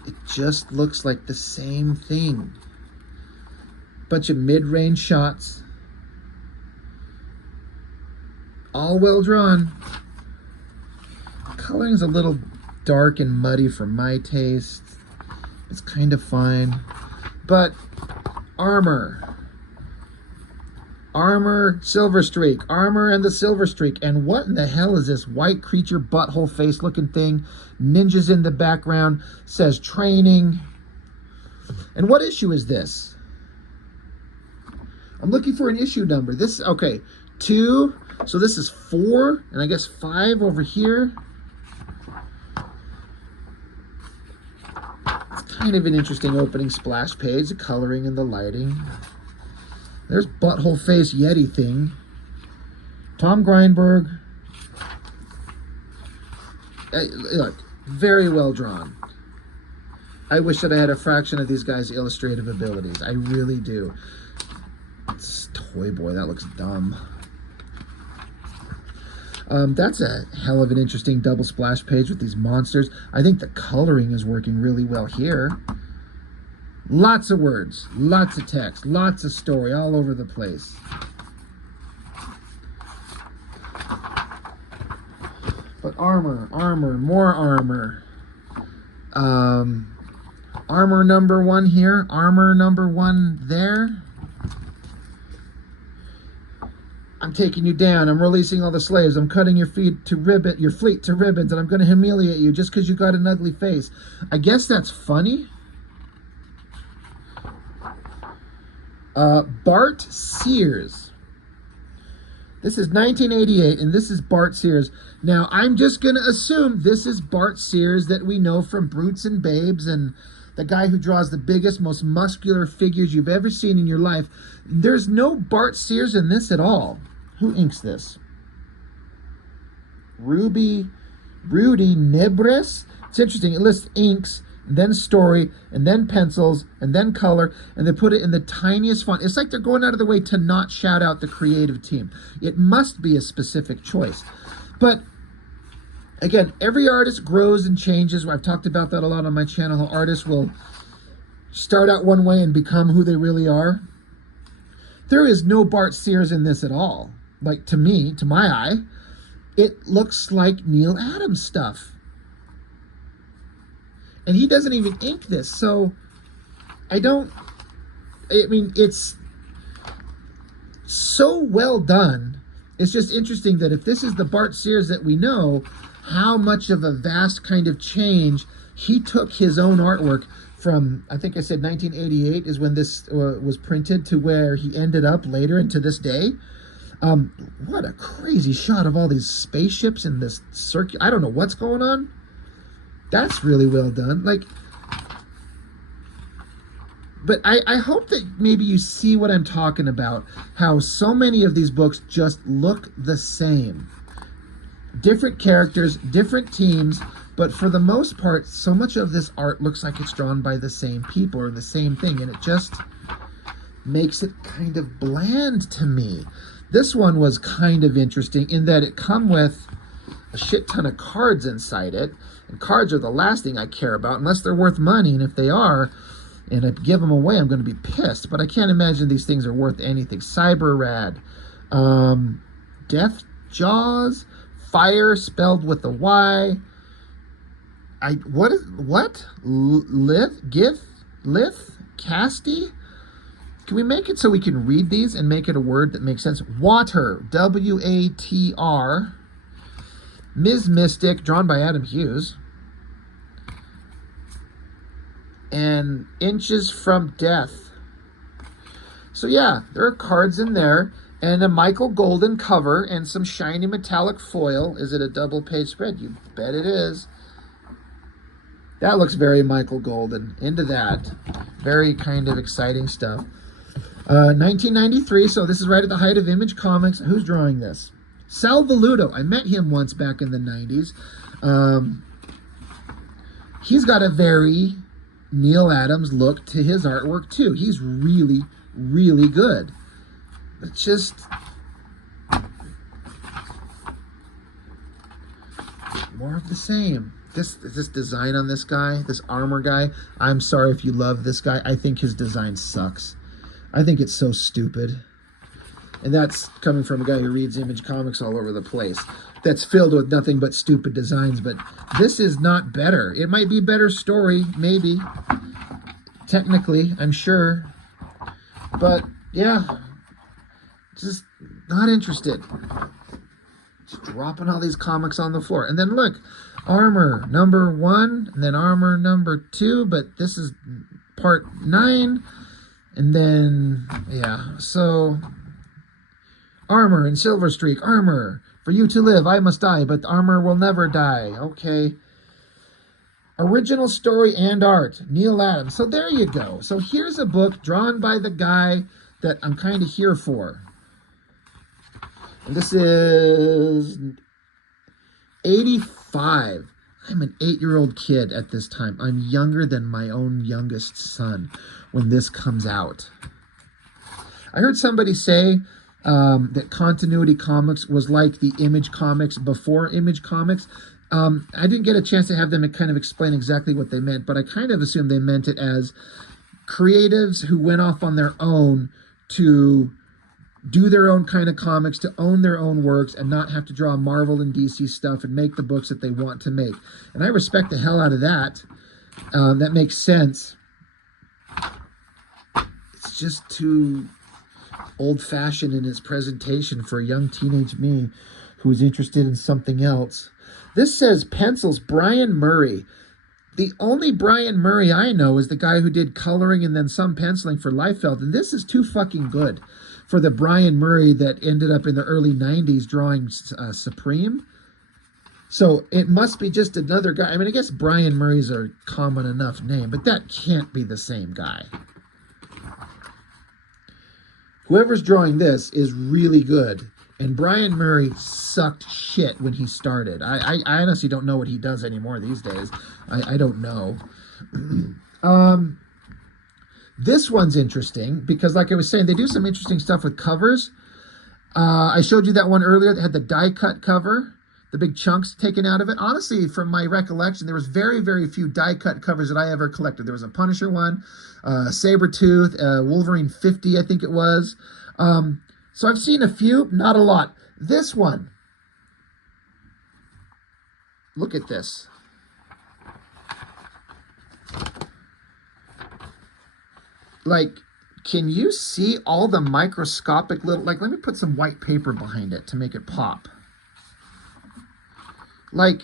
It just looks like the same thing. Bunch of mid-range shots. All well drawn. Coloring's a little dark and muddy for my taste. It's kind of fine. But Armor. Armor, Silver Streak. Armor and the Silver Streak. And what in the hell is this white creature butthole face looking thing? Ninjas in the background. Says training. And what issue is this? I'm looking for an issue number. This, okay, 2. So this is 4. And I guess 5 over here. It's kind of an interesting opening splash page. The coloring and the lighting. There's butthole face Yeti thing. Tom Grindberg. Hey, look, very well drawn. I wish that I had a fraction of these guys' illustrative abilities. I really do. It's Toy Boy, that looks dumb. That's a hell of an interesting double splash page with these monsters. I think the coloring is working really well here. Lots of words, lots of text, lots of story all over the place. But Armor, more Armor. Armor number 1 here, Armor number 1 there. I'm taking you down. I'm releasing all the slaves. I'm cutting your fleet to ribbons, and I'm going to humiliate you just because you got an ugly face. I guess that's funny. Bart Sears. This is 1988, and this is Bart Sears. Now, I'm just going to assume this is Bart Sears that we know from Brutes and Babes, and the guy who draws the biggest, most muscular figures you've ever seen in your life. There's no Bart Sears in this at all. Who inks this? Rudy Nebres? It's interesting. It lists inks, and then story, and then pencils, and then color, and they put it in the tiniest font. It's like they're going out of the way to not shout out the creative team. It must be a specific choice. But again, every artist grows and changes. I've talked about that a lot on my channel, how artists will start out one way and become who they really are. There is no Bart Sears in this at all. Like, to me, to my eye, it looks like Neal Adams stuff. And he doesn't even ink this, so I mean, it's so well done. It's just interesting that if this is the Bart Sears that we know, how much of a vast kind of change he took his own artwork from, I think I said 1988 is when this was printed, to where he ended up later and to this day. What a crazy shot of all these spaceships in this circuit. I don't know what's going on. That's really well done. Like, but I hope that maybe you see what I'm talking about. How so many of these books just look the same. Different characters, different teams, but for the most part, so much of this art looks like it's drawn by the same people or the same thing, and it just makes it kind of bland to me. This one was kind of interesting in that it come with a shit ton of cards inside it, and cards are the last thing I care about unless they're worth money, and if they are, and I give them away, I'm going to be pissed. But I can't imagine these things are worth anything. Cyber Rad, Death Jaws, Fire spelled with a Y. Lith, Casty. Can we make it so we can read these and make it a word that makes sense? Water, W-A-T-R. Ms. Mystic, drawn by Adam Hughes. And Inches from Death. So yeah, there are cards in there, and a Michael Golden cover, and some shiny metallic foil. Is it a double page spread? You bet it is. That looks very Michael Golden. Into that. Very kind of exciting stuff. 1993, so this is right at the height of Image Comics. Who's drawing this? Sal Velluto. I met him once back in the 90s. He's got a very Neal Adams look to his artwork too. He's really, really good. It's just more of the same. This design on this guy, this armor guy, I'm sorry if you love this guy. I think his design sucks. I think it's so stupid. And that's coming from a guy who reads Image Comics all over the place. That's filled with nothing but stupid designs, but this is not better. It might be a better story, maybe. Technically, I'm sure. But, yeah. Just not interested. Just dropping all these comics on the floor. And then look, Armor number 1, and then Armor number 2, but this is part 9. And then, yeah, so Armor and Silver Streak, Armor. For you to live, I must die, but Armor will never die. Okay. Original story and art, Neal Adams. So there you go. So here's a book drawn by the guy that I'm kind of here for. And this is 85. I'm an 8-year-old kid at this time. I'm younger than my own youngest son when this comes out. I heard somebody say that Continuity Comics was like the Image Comics before Image Comics. I didn't get a chance to have them kind of explain exactly what they meant, but I kind of assumed they meant it as creatives who went off on their own to do their own kind of comics, to own their own works, and not have to draw Marvel and DC stuff and make the books that they want to make. And I respect the hell out of that. That makes sense. It's just too old-fashioned in its presentation for a young teenage me who is interested in something else. This says pencils Brian Murray. The only Brian Murray I know is the guy who did coloring and then some penciling for Liefeld, and this is too fucking good for the Brian Murray that ended up in the early 90s drawing Supreme. So it must be just another guy. I mean, I guess Brian Murray's a common enough name, but that can't be the same guy. Whoever's drawing this is really good. And Brian Murray sucked shit when he started. I honestly don't know what he does anymore these days. I don't know. This one's interesting because, like I was saying, they do some interesting stuff with covers. I showed you that one earlier that had the die-cut cover, the big chunks taken out of it. Honestly, from my recollection, there was very, very few die-cut covers that I ever collected. There was a Punisher one, Sabretooth, Wolverine 50, I think it was. So I've seen a few, not a lot. This one, look at this. Like, can you see all the microscopic little, like, let me put some white paper behind it to make it pop. Like,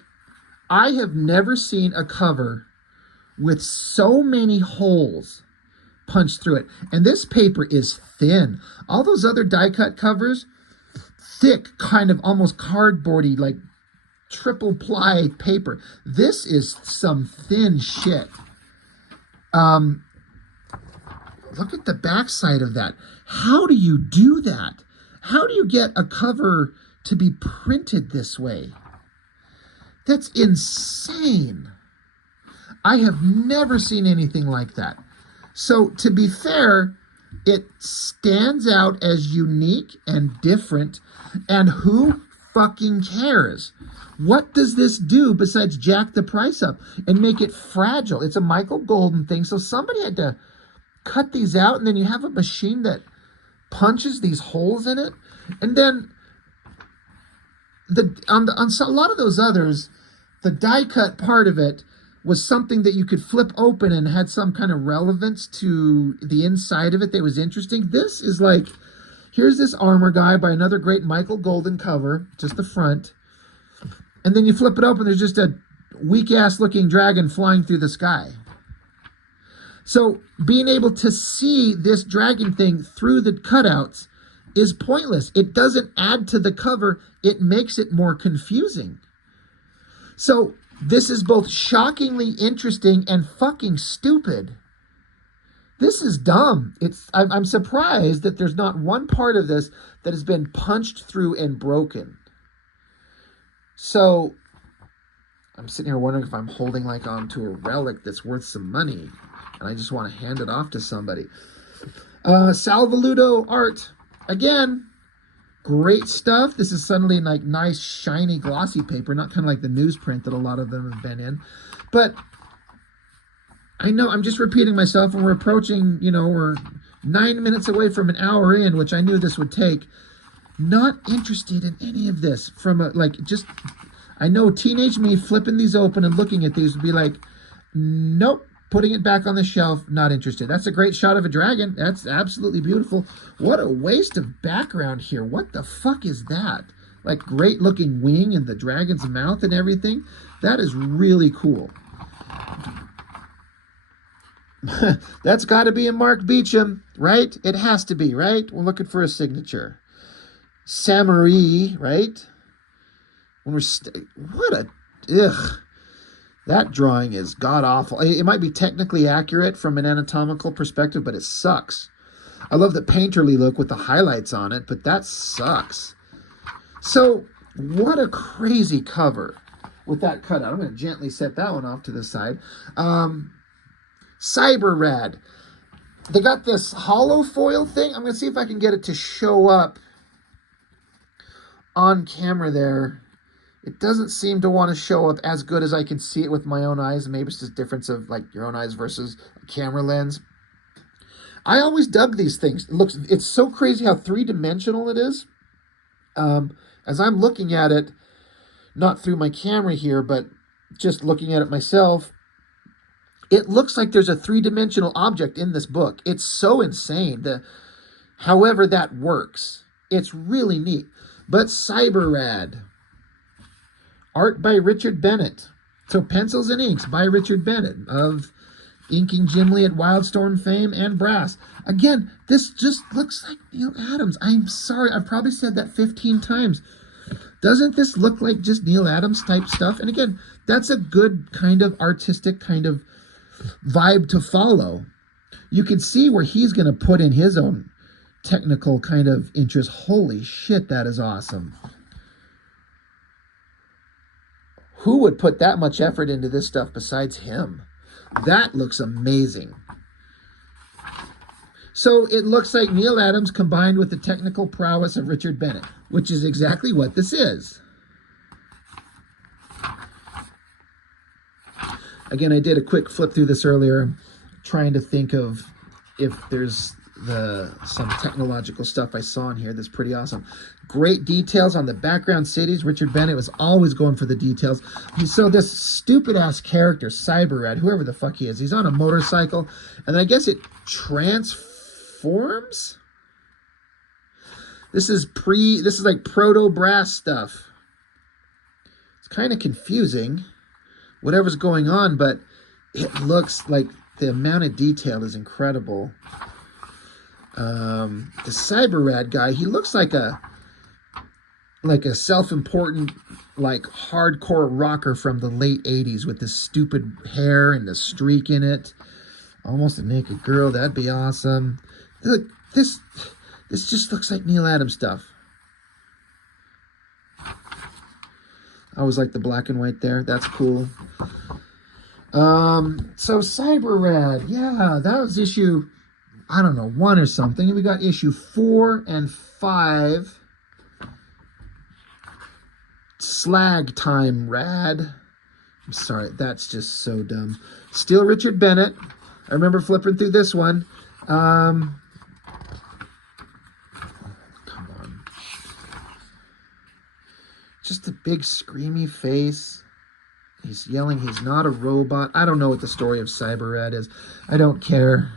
I have never seen a cover with so many holes punched through it. And this paper is thin. All those other die-cut covers, thick, kind of almost cardboardy, like triple ply paper. This is some thin shit. Look at the backside of that. How do you do that? How do you get a cover to be printed this way? That's insane. I have never seen anything like that. So to be fair, it stands out as unique and different. And who fucking cares? What does this do besides jack the price up and make it fragile? It's a Michael Golden thing. So somebody had to cut these out, and then you have a machine that punches these holes in it. And then on a lot of those others, the die cut part of it was something that you could flip open and had some kind of relevance to the inside of it that was interesting. This is like, here's this armor guy by another great Michael Golden cover, just the front. And then you flip it open, there's just a weak-ass looking dragon flying through the sky. So being able to see this dragon thing through the cutouts is pointless. It doesn't add to the cover. It makes it more confusing. So this is both shockingly interesting and fucking stupid. This is dumb. I'm surprised that there's not one part of this that has been punched through and broken. So I'm sitting here wondering if I'm holding like onto a relic that's worth some money, and I just want to hand it off to somebody. Salvaludo art. Again, great stuff. This is suddenly like nice, shiny, glossy paper, not kind of like the newsprint that a lot of them have been in. But I know I'm just repeating myself, and we're approaching, we're 9 minutes away from an hour in, which I knew this would take. Not interested in any of this from I know teenage me flipping these open and looking at these would be like, nope, putting it back on the shelf, not interested. That's a great shot of a dragon. That's absolutely beautiful. What a waste of background here. What the fuck is that? Like, great looking wing and the dragon's mouth and everything. That is really cool. That's got to be a Mark Beecham, right? It has to be, right? We're looking for a signature. Samari, right? When that drawing is god-awful. It might be technically accurate from an anatomical perspective, but it sucks. I love the painterly look with the highlights on it, but that sucks. So, what a crazy cover with that cutout. I'm going to gently set that one off to the side. Cyber Rad. They got this hollow foil thing. I'm going to see if I can get it to show up on camera there. It doesn't seem to want to show up as good as I can see it with my own eyes. Maybe it's just a difference of like your own eyes versus a camera lens. I always dug these things. It's so crazy how three-dimensional it is. As I'm looking at it, not through my camera here, but just looking at it myself, it looks like there's a three-dimensional object in this book. It's so insane. However that works. It's really neat. But Cyber Rad. Art by Richard Bennett. So Pencils and Inks by Richard Bennett of inking Jim Lee at Wildstorm fame and Brass. Again, this just looks like Neal Adams. I'm sorry, I've probably said that 15 times. Doesn't this look like just Neal Adams type stuff? And again, that's a good kind of artistic kind of vibe to follow. You can see where he's going to put in his own technical kind of interest. Holy shit, that is awesome. Who would put that much effort into this stuff besides him? That looks amazing. So it looks like Neal Adams combined with the technical prowess of Richard Bennett, which is exactly what this is. Again, I did a quick flip through this earlier, trying to think of if there's some technological stuff I saw in here that's pretty awesome. Great details on the background cities. Richard Bennett was always going for the details. So this stupid-ass character, Cyber Rad, whoever the fuck he is, he's on a motorcycle, and I guess it transforms forms? This is like proto-brass stuff. It's kind of confusing, whatever's going on, but it looks like the amount of detail is incredible. The Cyber Rad guy, he looks like a self-important, like hardcore rocker from the late 80s with this stupid hair and the streak in it. Almost a naked girl, that'd be awesome. Look, this just looks like Neal Adams stuff. I always like the black and white there. That's cool. So Cyber Rad, yeah, that was issue, I don't know, 1 or something. And we got issue 4 and 5. Slag Time Rad. I'm sorry, that's just so dumb. Still Richard Bennett. I remember flipping through this one. Come on. Just a big screamy face. He's yelling he's not a robot. I don't know what the story of Cyber Rad is. I don't care.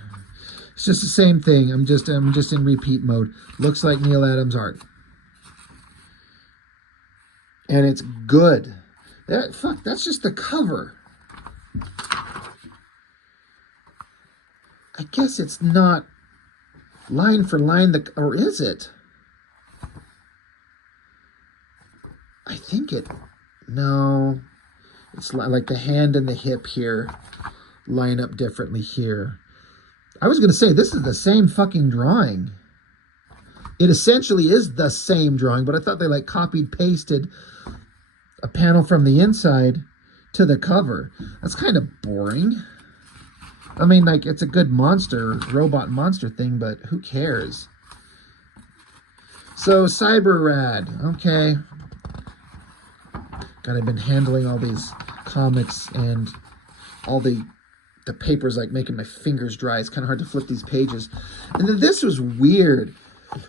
It's just the same thing. I'm just in repeat mode. Looks like Neal Adams art. And it's good. That's just the cover. I guess it's not line for line, or is it? I think it, no. It's like the hand and the hip here line up differently here. I was going to say, this is the same fucking drawing. It essentially is the same drawing, but I thought they like copied, pasted a panel from the inside to the cover. That's kind of boring. I mean, like, it's a good robot monster thing, but who cares? So, Cyber Rad, okay. God, I've been handling all these comics and all the papers, like, making my fingers dry. It's kind of hard to flip these pages. And then this was weird.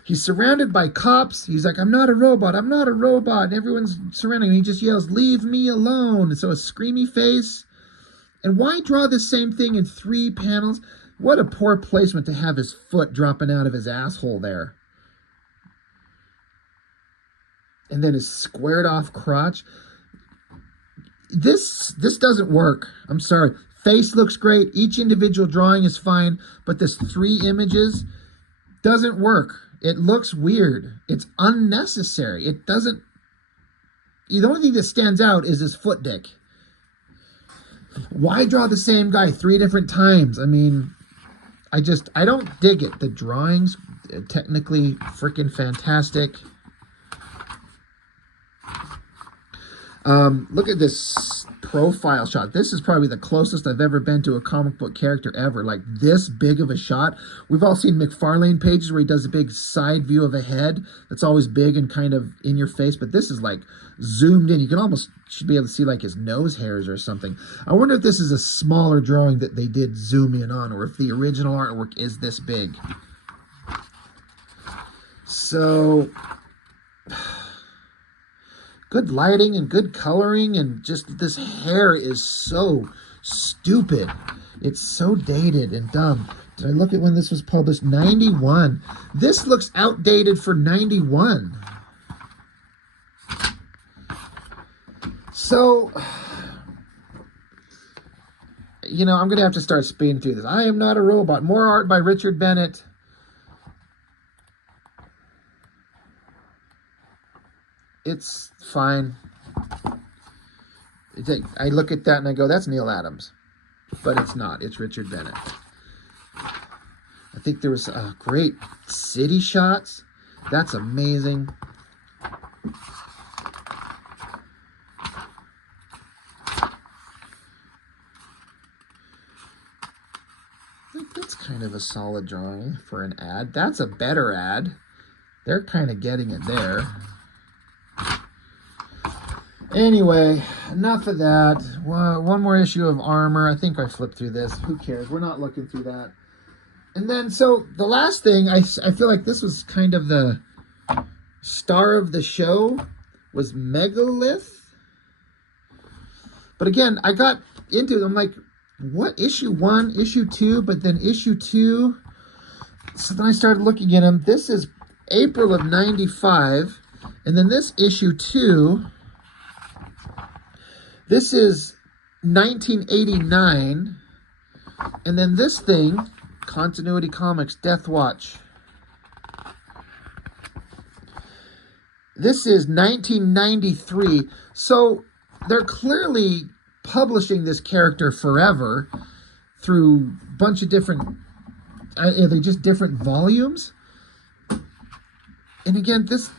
He's surrounded by cops. He's like, I'm not a robot. I'm not a robot. And everyone's surrounding him. He just yells, leave me alone. And so a screamy face. And why draw the same thing in 3 panels? What a poor placement to have his foot dropping out of his asshole there. And then his squared off crotch. This doesn't work. I'm sorry. Face looks great. Each individual drawing is fine. But this 3 images doesn't work. It looks weird. It's unnecessary. It doesn't... The only thing that stands out is his foot dick. Why draw the same guy 3 different times? I mean, I don't dig it. The drawings, technically freaking fantastic. Look at this profile shot. This is probably the closest I've ever been to a comic book character ever. Like this big of a shot. We've all seen McFarlane pages where he does a big side view of a head that's always big and kind of in your face, but this is like zoomed in. You can almost should be able to see like his nose hairs or something. I wonder if this is a smaller drawing that they did zoom in on, or if the original artwork is this big. So good lighting and good coloring, and just this hair is so stupid. It's so dated and dumb. Did I look at when this was published? 91. This looks outdated for 91. So, you know, I'm going to have to start speeding through this. I am not a robot. More art by Richard Bennett. It's fine. I look at that and I go, that's Neal Adams. But it's not. It's Richard Bennett. I think there was great city shots. That's amazing. That's kind of a solid drawing for an ad. That's a better ad. They're kind of getting it there. Anyway, enough of that. One more issue of Armor. I think I flipped through this. Who cares? We're not looking through that. And then, so the last thing, I feel like this was kind of the star of the show, was Megalith. But again, I got into it. I'm like, what? Issue 1, issue 2, but then issue 2. So then I started looking at them. This is April of 95. And then this issue 2, this is 1989. And then this thing, Continuity Comics, Death Watch. This is 1993. So they're clearly publishing this character forever through a bunch of different, are they just different volumes? And again, this,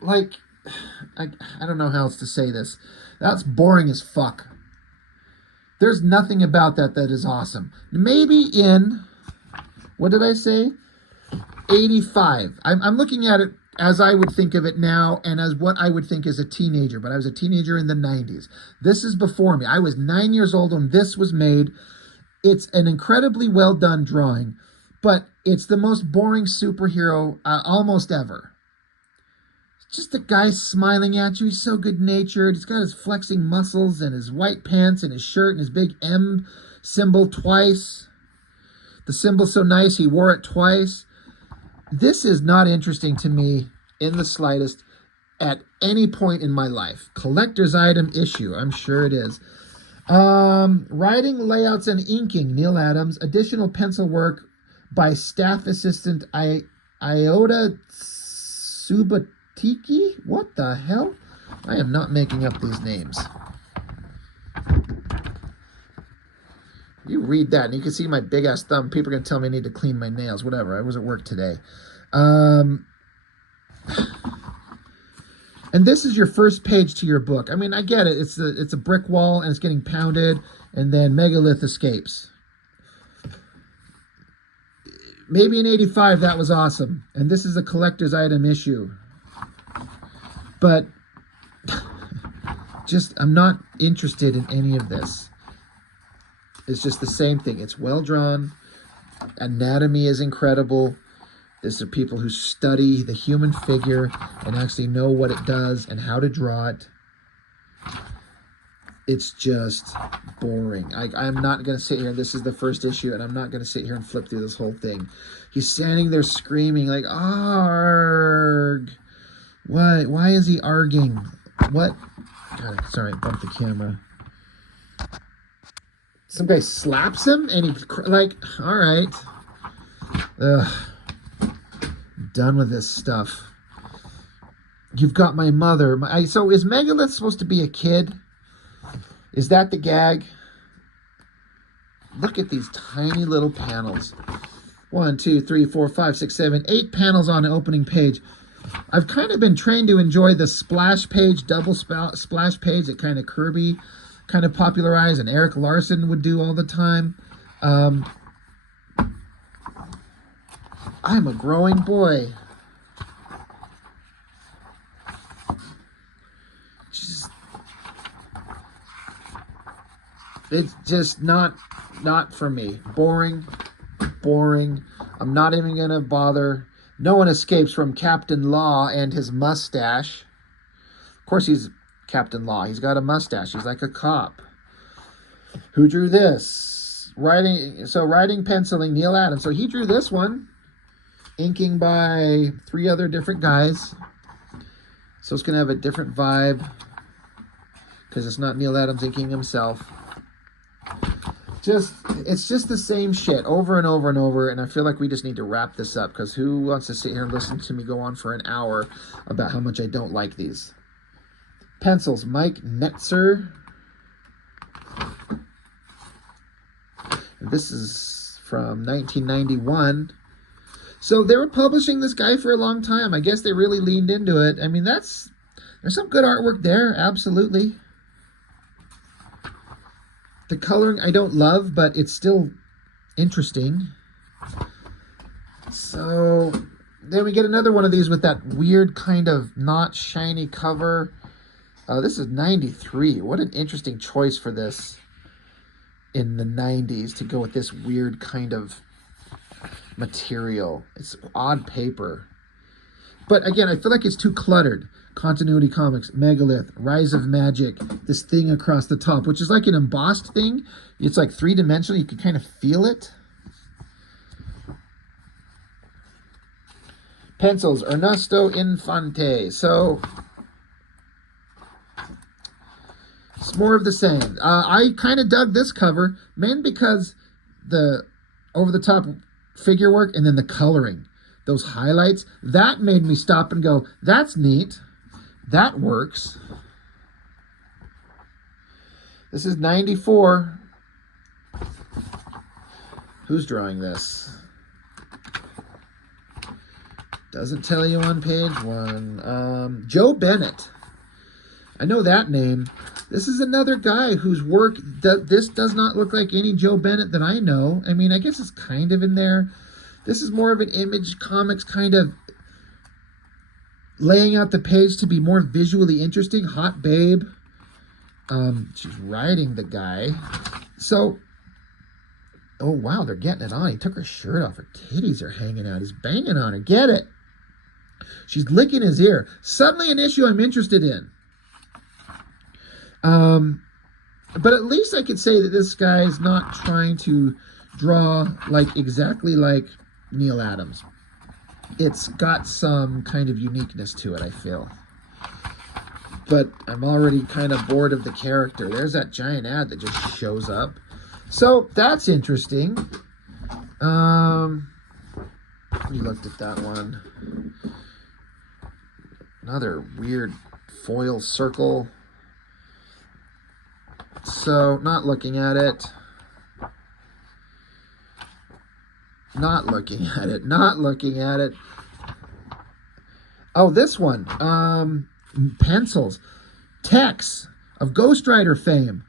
like, I don't know how else to say this. That's boring as fuck. There's nothing about that is awesome. Maybe in, what did I say? 85. I'm looking at it as I would think of it now and as what I would think as a teenager. But I was a teenager in the 90s. This is before me. I was 9 years old when this was made. It's an incredibly well done drawing. But it's the most boring superhero almost ever. Just a guy smiling at you. He's so good-natured. He's got his flexing muscles and his white pants and his shirt and his big M symbol twice. The symbol's so nice, he wore it twice. This is not interesting to me in the slightest at any point in my life. Collector's item issue. I'm sure it is. Writing, layouts, and inking. Neal Adams. Additional pencil work by staff assistant Iota Subatiki. What the hell? I am not making up these names. You read that and you can see my big ass thumb. People are going to tell me I need to clean my nails. Whatever. I was at work today. And this is your first page to your book. I mean, I get it. It's a brick wall and it's getting pounded, and then Megalith escapes. Maybe in 85 that was awesome. And this is a collector's item issue. But just, I'm not interested in any of this. It's just the same thing. It's well drawn. Anatomy is incredible. These are people who study the human figure and actually know what it does and how to draw it. It's just boring. I'm not going to sit here. This is the first issue, and I'm not going to sit here and flip through this whole thing. He's standing there screaming like, "Arg!" Why is he arguing? What? God, sorry, I bumped the camera. Some guy slaps him, and he, like, all right. Ugh. I'm done with this stuff. You've got my mother. So is Megalith supposed to be a kid? Is that the gag? Look at these tiny little panels. 1, 2, 3, 4, 5, 6, 7, 8 panels on an opening page. I've kind of been trained to enjoy the splash page, double splash page that kind of Kirby kind of popularized and Eric Larson would do all the time. I'm a growing boy. It's just not for me. Boring. I'm not even going to bother. No one escapes from Captain Law and his mustache. Of course he's Captain Law. He's got a mustache. He's like a cop. Who drew this? Writing, penciling, Neal Adams. So he drew this one. Inking by 3 other different guys. So it's going to have a different vibe. Because it's not Neal Adams inking himself. It's just the same shit over and over and over, and I feel like we just need to wrap this up, because who wants to sit here and listen to me go on for an hour about how much I don't like these? Pencils, Mike Netzer. This is from 1991. So they were publishing this guy for a long time. I guess they really leaned into it. I mean, there's some good artwork there, absolutely. The coloring I don't love, but it's still interesting. So then we get another one of these with that weird kind of not shiny cover. This is 93. What an interesting choice for this in the 90s to go with this weird kind of material. It's odd paper. But again, I feel like it's too cluttered. Continuity Comics, Megalith, Rise of Magic, this thing across the top, which is like an embossed thing. It's like 3-dimensional. You can kind of feel it. Pencils, Ernesto Infante. So it's more of the same. I kind of dug this cover, mainly because the over-the-top figure work and then the coloring, those highlights, that made me stop and go, that's neat. That works. This is 94. Who's drawing this? Doesn't tell you on page 1. Joe Bennett. I know that name. This is another guy whose work, this does not look like any Joe Bennett that I know. I mean, I guess it's kind of in there. This is more of an Image Comics kind of laying out the page to be more visually interesting. Hot Babe. She's riding the guy. So, oh wow, they're getting it on. He took her shirt off. Her titties are hanging out. He's banging on her. Get it? She's licking his ear. Suddenly an issue I'm interested in. But at least I could say that this guy is not trying to draw exactly like Neal Adams. It's got some kind of uniqueness to it, I feel. But I'm already kind of bored of the character. There's that giant ad that just shows up. So that's interesting. We looked at that one. Another weird foil circle. So, not looking at it. Not looking at it. Not looking at it. Oh, this one. Pencils. Tex of Ghost Rider fame.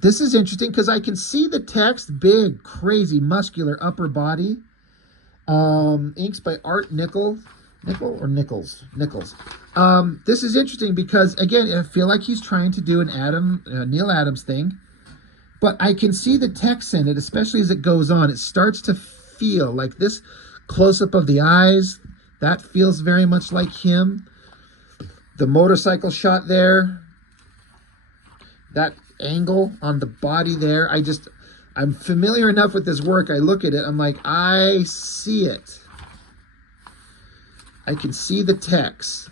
This is interesting because I can see the text. Big, crazy, muscular upper body. Inks by Art Nichols. Nichols. This is interesting because, again, I feel like he's trying to do an Neal Adams thing, but I can see the text in it, especially as it goes on. It starts to feel like this close-up of the eyes. That feels very much like him. The motorcycle shot there. That angle on the body there. I'm familiar enough with this work. I look at it. I'm like, I see it. I can see the text.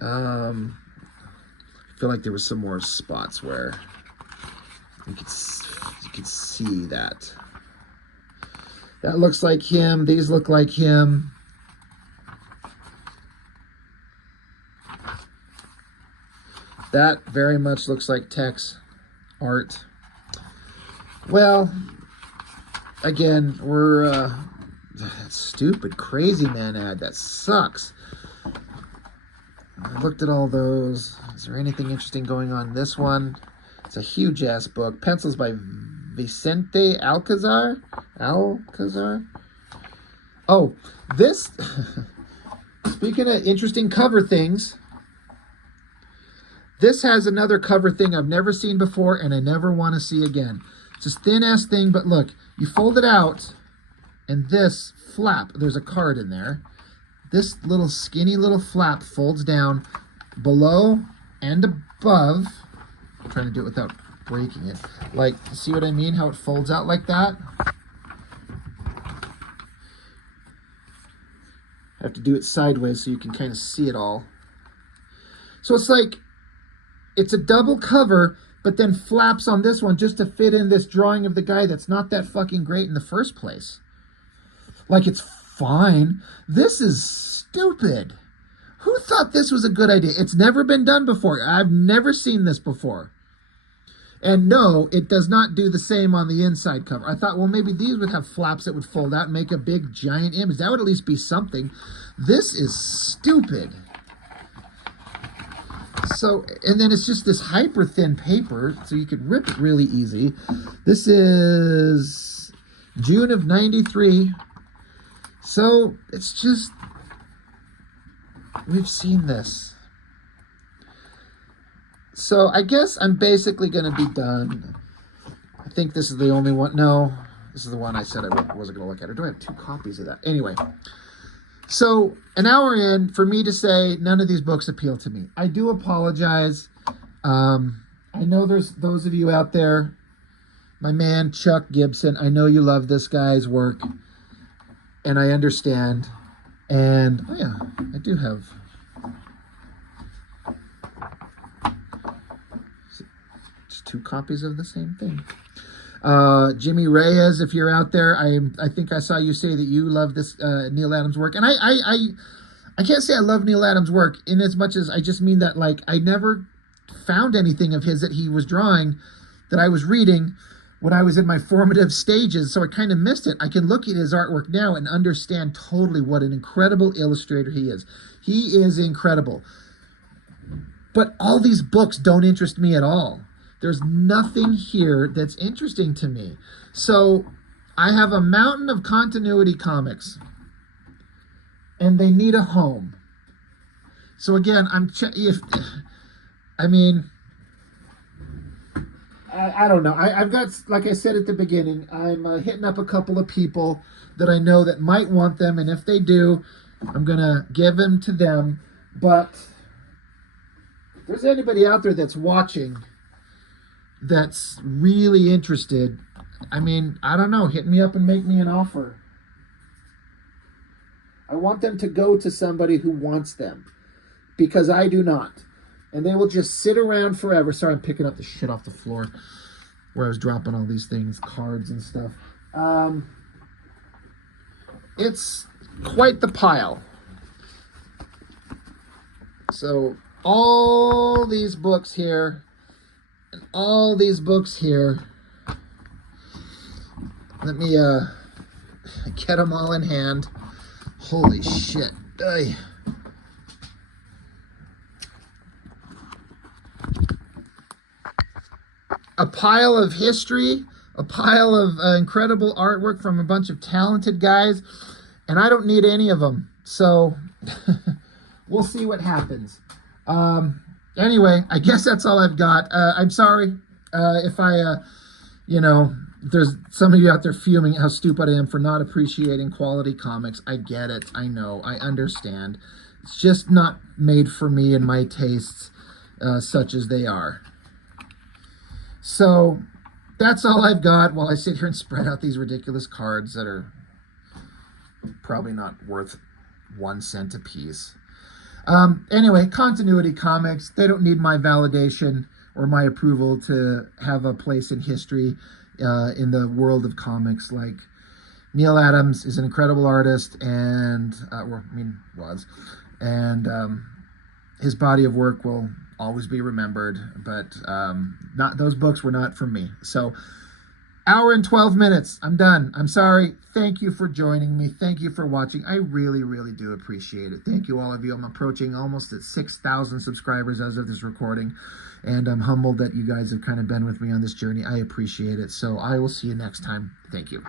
I feel like there was some more spots where you could see that. That looks like him. These look like him. That very much looks like Tex art. Well, again, we're that stupid Crazy Man ad. That sucks. I looked at all those. Is there anything interesting going on in this one? It's a huge ass book. Pencils by Vicente Alcazar. Oh, this. Speaking of interesting cover things, this has another cover thing I've never seen before and I never want to see again. It's this thin ass thing, but look, you fold it out and this flap, there's a card in there. This little skinny little flap folds down below and above. I'm trying to do it without breaking it. Like, see what I mean? How it folds out like that? I have to do it sideways so you can kind of see it all. So it's like, it's a double cover, but then flaps on this one just to fit in this drawing of the guy that's not that fucking great in the first place. Like, it's fine. This is stupid. Who thought this was a good idea? It's never been done before. I've never seen this before. And no, it does not do the same on the inside cover. I thought, well, maybe these would have flaps that would fold out and make a big, giant image. That would at least be something. This is stupid. So, and then it's just this hyper thin paper, so you could rip it really easy. This is June of '93. So, it's just, we've seen this. So, I guess I'm basically going to be done. I think this is the only one. No, this is the one I said I wasn't going to look at. Or do I have 2 copies of that? Anyway. So, an hour in, for me to say none of these books appeal to me. I do apologize. I know there's those of you out there, my man Chuck Gibson, I know you love this guy's work. and I understand. And oh yeah, I do have just 2 copies of the same thing. Jimmy Reyes, if you're out there, I think I saw you say that you love this Neal Adams work, and I can't say I love Neal Adams work in as much as I just mean that, like, I never found anything of his that he was drawing that I was reading when I was in my formative stages, so I kind of missed it. I can look at his artwork now and understand totally what an incredible illustrator he is. He is incredible. But all these books don't interest me at all. There's nothing here that's interesting to me. So I have a mountain of continuity comics, and they need a home. So again, I don't know. I've got, like I said at the beginning, I'm hitting up a couple of people that I know that might want them, and if they do, I'm going to give them to them. But if there's anybody out there that's watching that's really interested, I mean, I don't know, hit me up and make me an offer. I want them to go to somebody who wants them, because I do not. And they will just sit around forever. Sorry, I'm picking up the shit off the floor where I was dropping all these things, cards and stuff. It's quite the pile. So all these books here and all these books here. Let me get them all in hand. Holy shit. Ay. A pile of history, a pile of incredible artwork from a bunch of talented guys, and I don't need any of them. So we'll see what happens. Anyway, I guess that's all I've got. I'm sorry if I, there's some of you out there fuming how stupid I am for not appreciating quality comics. I get it. I know. I understand. It's just not made for me and my tastes, such as they are. So that's all I've got while I sit here and spread out these ridiculous cards that are probably not worth 1 cent a piece. Anyway, continuity comics, they don't need my validation or my approval to have a place in history in the world of comics. Like, Neal Adams is an incredible artist, and was, and his body of work will always be remembered, but not, those books were not for me. So, hour and 12 minutes. I'm done. I'm sorry. Thank you for joining me. Thank you for watching. I really, really do appreciate it. Thank you, all of you. I'm approaching almost at 6,000 subscribers as of this recording, and I'm humbled that you guys have kind of been with me on this journey. I appreciate it. So I will see you next time. Thank you.